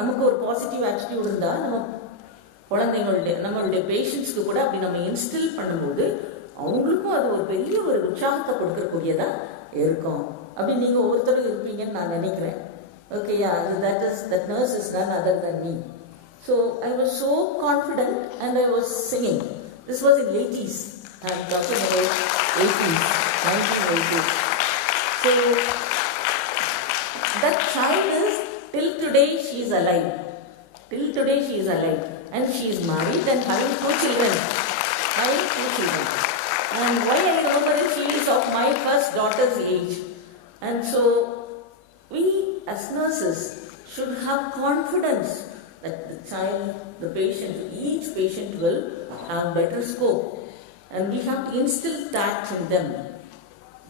நமக்கு ஒரு positive attitude இருந்தால் நம்ம குழந்தைங்களுடைய நம்மளுடைய பேஷண்ட்ஸ்க்கு கூட அப்படி நம்ம இன்ஸ்டில் பண்ணும்போது அவங்களுக்கும் அது ஒரு பெரிய ஒரு உற்சாகத்தை கொடுக்கக்கூடியதாக இருக்கும். அப்படி நீங்கள் ஒவ்வொருத்தரும் இருப்பீங்கன்னு நான் நினைக்கிறேன். ஓகேயா, that nurse is none other than me. So I was so confident and I was singing. This was in 80s. I'm talking about 80s, 1980s. So that child is, till today she is alive. Till today she is alive. And she is married and having 2 children. And why I remember it, she is of my first daughter's age. And so we as nurses should have confidence that the child, the patient, each patient will have better scope. And we have to instill that in them.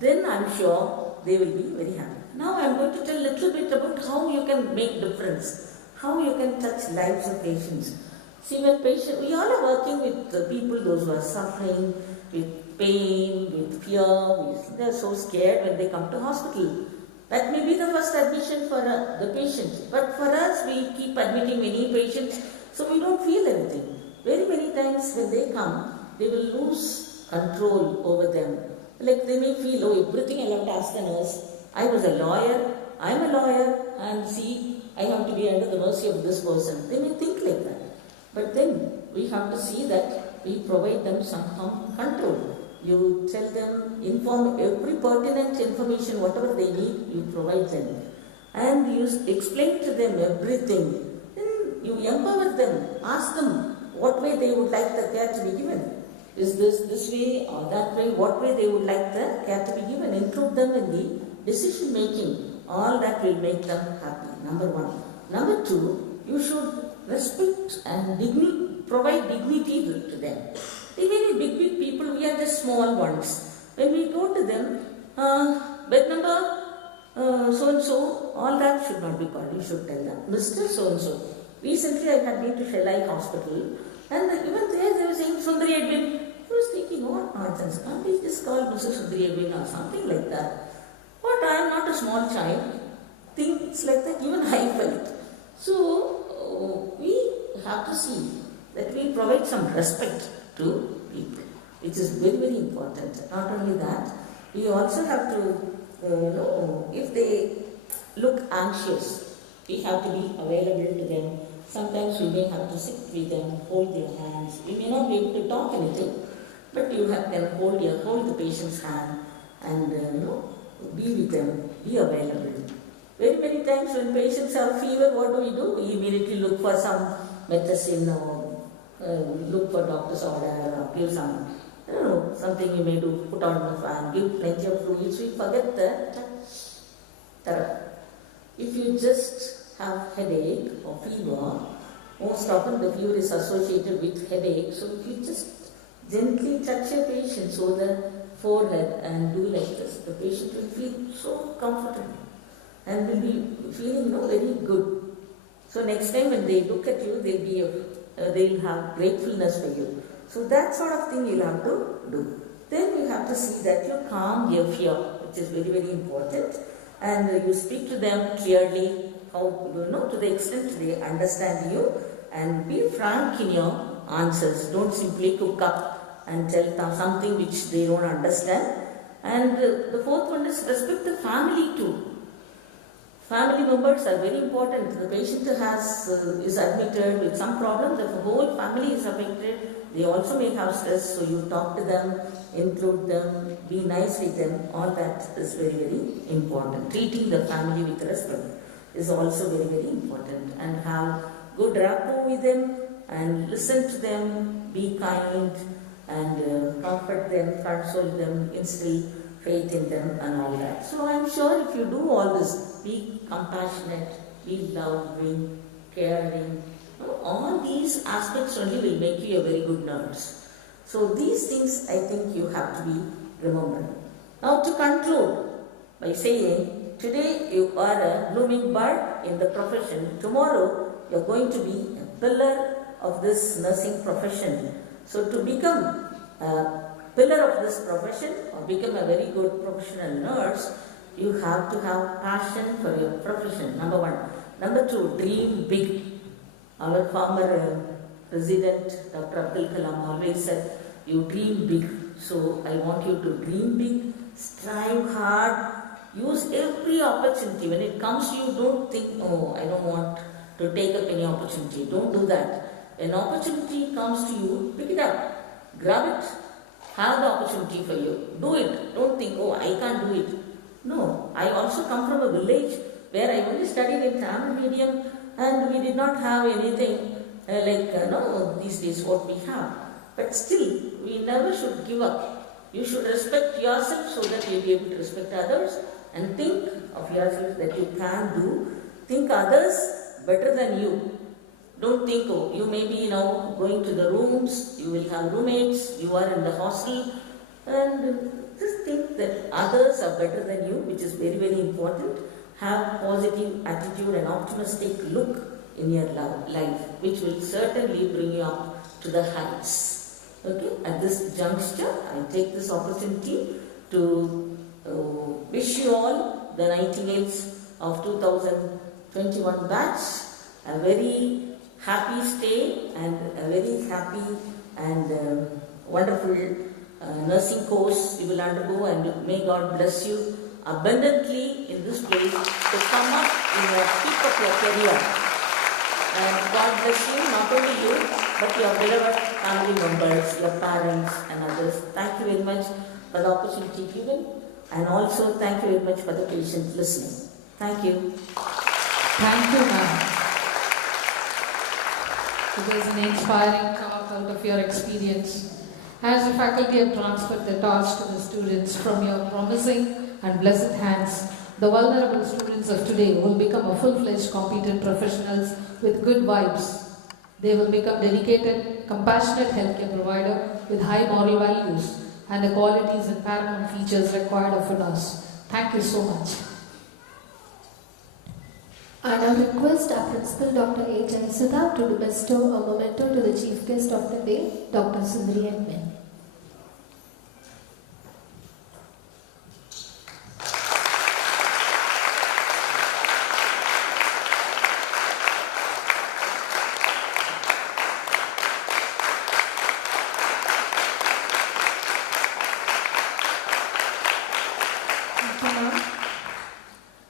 Then I am sure they will be very happy. Now I am going to tell a little bit about how you can make difference, how you can touch lives of patients. See, when we all are working with the people, those who are suffering with pain, with fear. They are so scared when they come to hospital. That may be the first admission for the patient. But for us, we keep admitting many patients, so we don't feel anything. Very many times when they come, they will lose control over them. Like they may feel, oh, everything I have to ask the nurse. I was a lawyer, I am a lawyer, and see, I have to be under the mercy of this person. They may think like that. But then we have to see that we provide them some control. You tell them, inform every pertinent information, whatever they need, you provide them. And you explain to them everything. Then you empower them, ask them what way they would like the care to be given. Is this way or that way, what way they would like the care to be given. Include them in the decision making. All that will make them happy, number 1. Number 2, you should respect and provide dignity to them. Even big people, we are just small ones. When we go to them, bed number so-and-so, all that should not be called. You should tell them, Mr. So-and-so. Recently I had been to Shelley Hospital, and even there they were saying Sundari Edwin. I was thinking, what nonsense, can't we just call Mr. Sundari Edwin or something like that? But I am not a small child. Things like that, even I felt. So we have to see that we provide some respect to people, which is very, very important. Not only that, we also have to, if they look anxious, we have to be available to them. Sometimes we may have to sit with them, hold their hands. We may not be able to talk anything, but you have them hold the patient's hand and be with them, be available. Very many times when patients have fever, what do? We immediately look for some medicine or look for doctor's order or give some, something you may do, put on the fan, give plenty of fluids. We forget the therapy. If you just have headache or fever, most often the fever is associated with headache. So if you just gently touch your patient over the forehead and do like this, the patient will feel so comfortable and will be feeling very good. So next time when they look at you, they'll have gratefulness for you. So that sort of thing you'll have to do. Then you have to see that you calm their fear, which is very, very important. And you speak to them clearly, how to the extent they understand you, and be frank in your answers. Don't simply cook up and tell them something which they don't understand. And the 4th one is respect the family too. Family members are very important. The patient is admitted with some problem, the whole family is affected. They also may have stress, so you talk to them, include them, be nice with them. All that is very, very important. Treating the family with respect is also very, very important. And have good rapport with them and listen to them, be kind and comfort them, console them, instill faith in them and all that. So I am sure if you do all this, be compassionate, be loving, caring, all these aspects only will make you a very good nurse. So these things I think you have to be remembered. Now to conclude by saying, today you are a blooming bud in the profession. Tomorrow you are going to be a pillar of this nursing profession. So to become a pillar of this profession or become a very good professional nurse, you have to have passion for your profession, number one. Number two, dream big. Our former President Dr. Abdul Kalam always said, you dream big. So I want you to dream big, strive hard, use every opportunity. When it comes to you, don't think, oh, I don't want to take up any opportunity. Don't do that. When opportunity comes to you, pick it up, grab it, have the opportunity for you. Do it. Don't think, oh, I can't do it. No, I also come from a village where I only studied in Tamil medium and we did not have anything these days what we have. But still, we never should give up. You should respect yourself so that you'll be able to respect others and think of yourself that you can do. Think others better than you. Don't think, oh, you may be going to the rooms, you will have roommates, you are in the hostel, and just think that others are better than you, which is very, very important. Have positive attitude and optimistic look in your life, which will certainly bring you up to the heights. Okay, at this juncture, I take this opportunity to wish you all, the Nightingales of 2021 batch, a very happy stay and a very happy and wonderful nursing course you will undergo, and may God bless you abundantly in this place to come up in your peak of your career. And God bless you, not only you, but your beloved family members, your parents and others. Thank you very much for the opportunity given, and also thank you very much for the patient listening. Thank you. Thank you, ma'am. It is an inspiring talk out of your experience. As the faculty have transferred the torch to the students from your promising and blessed hands, the vulnerable students of today will become a full-fledged competent professionals with good vibes. They will become dedicated, compassionate healthcare provider with high moral values and the qualities and paramount features required of a nurse. Thank you so much. I now request our Principal Dr. A. Jayasudha to bestow a memento to the Chief Guest of the Day, Dr. Sundari Edwin.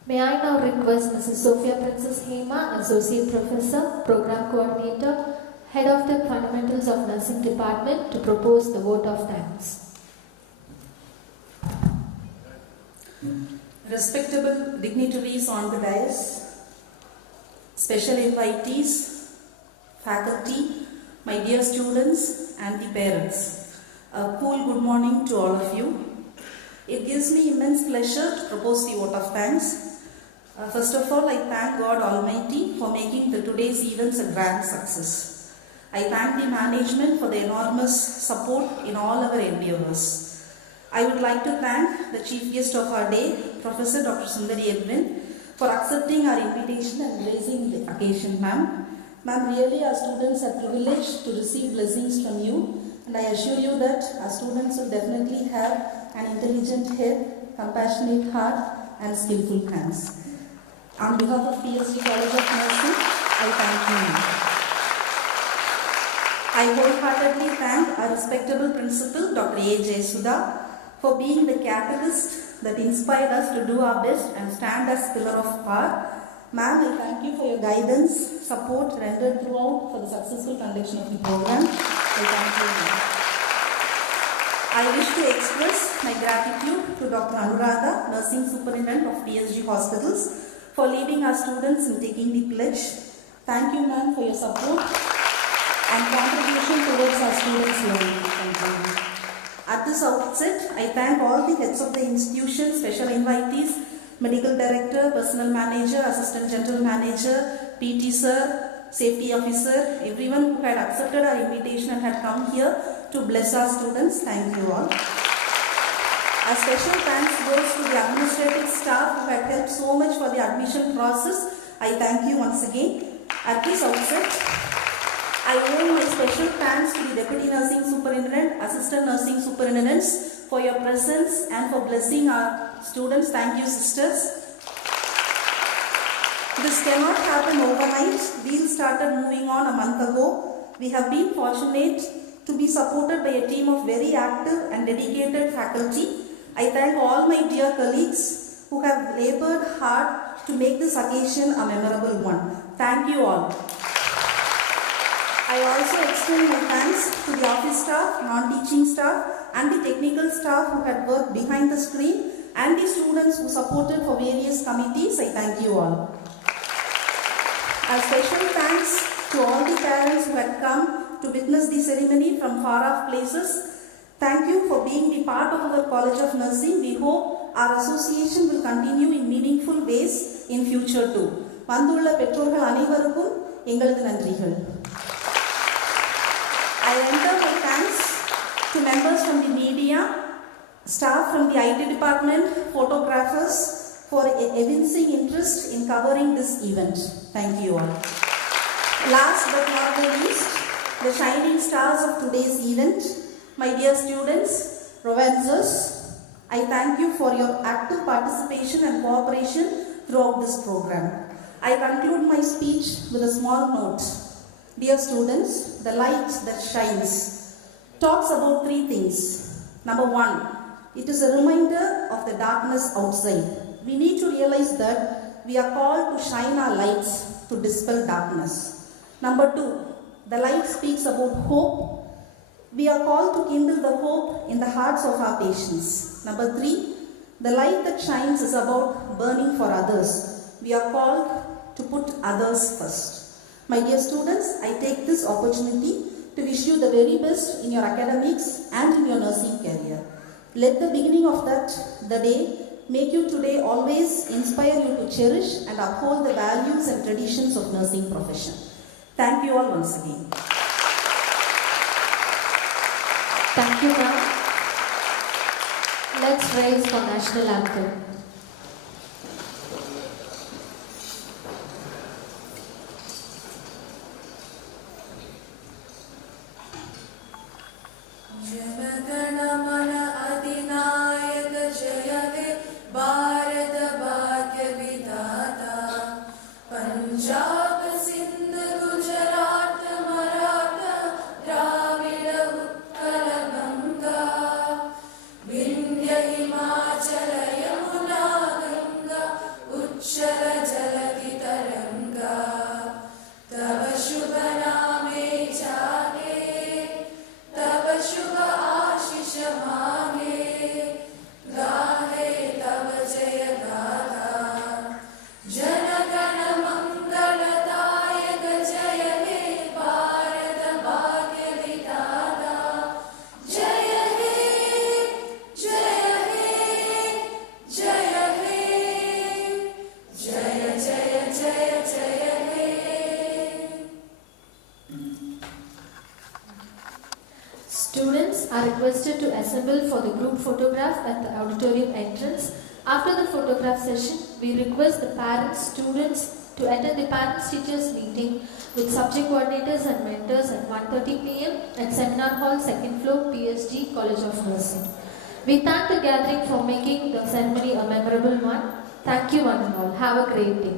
May I now request Mrs. Sophia Princess Hema, Associate Professor, Program Coordinator, Head of the Fundamentals of Nursing Department, to propose the vote of thanks. Respectable dignitaries on the dais, special invitees, faculty, my dear students and the parents, a cool good morning to all of you. It gives me immense pleasure to propose the vote of thanks. First of all, I thank God Almighty for making today's events a grand success. I thank the management for the enormous support in all our endeavors. I would like to thank the chief guest of our day, Professor Dr. Sundari Edwin, for accepting our invitation and gracing the occasion, ma'am. Ma'am, really our students are privileged to receive blessings from you, and I assure you that our students will definitely have an intelligent head, compassionate heart and skillful hands. On behalf of PSG College of Nursing, I thank you. I wholeheartedly thank our respectable principal, Dr. A. Jayasudha, for being the catalyst that inspired us to do our best and stand as pillar of power. Ma'am, I thank you for your guidance, support rendered throughout for the successful conduction of the program. I thank you, ma'am. I wish to express my gratitude to Dr. Anuradha, Nursing Superintendent of PSG Hospitals, for leading our students in taking the pledge. Thank you, ma'am, for your support and contribution towards our students' learning. Thank you. At this outset, I thank all the heads of the institution, special invitees, medical director, personal manager, assistant general manager, PT sir, safety officer, everyone who had accepted our invitation and had come here to bless our students. Thank you all. A special thanks goes to the administrative staff who had helped so much for the admission process. I thank you once again. At this outset, I owe my special thanks to the Deputy Nursing Superintendent, Assistant Nursing Superintendents, for your presence and for blessing our students. Thank you, sisters. This cannot happen overnight. We started moving on a month ago. We have been fortunate to be supported by a team of very active and dedicated faculty. I thank all my dear colleagues who have labored hard to make this occasion a memorable one. Thank you all. I also extend my thanks to the office staff, non-teaching staff and the technical staff who had worked behind the screen and the students who supported for various committees. I thank you all. A special thanks to all the parents who had come to witness the ceremony from far off places. Thank you for being the part of our College of Nursing. We hope our association will continue in meaningful ways in future too. வந்துள்ள பெற்றோர்கள் அனைவருக்கும் எங்களது நன்றிகள். I render my thanks to members from the media, staff from the IT department, photographers for evincing interest in covering this event. Thank you all. Last but not the least, the shining stars of today's event, my dear students, Rovancers, I thank you for your active participation and cooperation throughout this program. I conclude my speech with a small note. Dear students, the light that shines talks about three things. Number one, it is a reminder of the darkness outside. We need to realize that we are called to shine our lights to dispel darkness. Number two, the light speaks about hope. We are called to kindle the hope in the hearts of our patients. Number three, the light that shines is about burning for others. We are called to put others first. My dear students, I take this opportunity to wish you the very best in your academics and in your nursing career. Let the beginning of the day, make you today always inspire you to cherish and uphold the values and traditions of nursing profession. Thank you all once again. Thank you, ma'am. Let's rise for national anthem. Students are requested to assemble for the group photograph at the auditorium entrance. After the photograph session, we request the parents, students to attend the parents-teachers meeting with subject coordinators and mentors at 1:30 p.m. at Seminar Hall, 2nd floor, PSG, College of Nursing. We thank the gathering for making the ceremony a memorable one. Thank you one and all. Have a great day.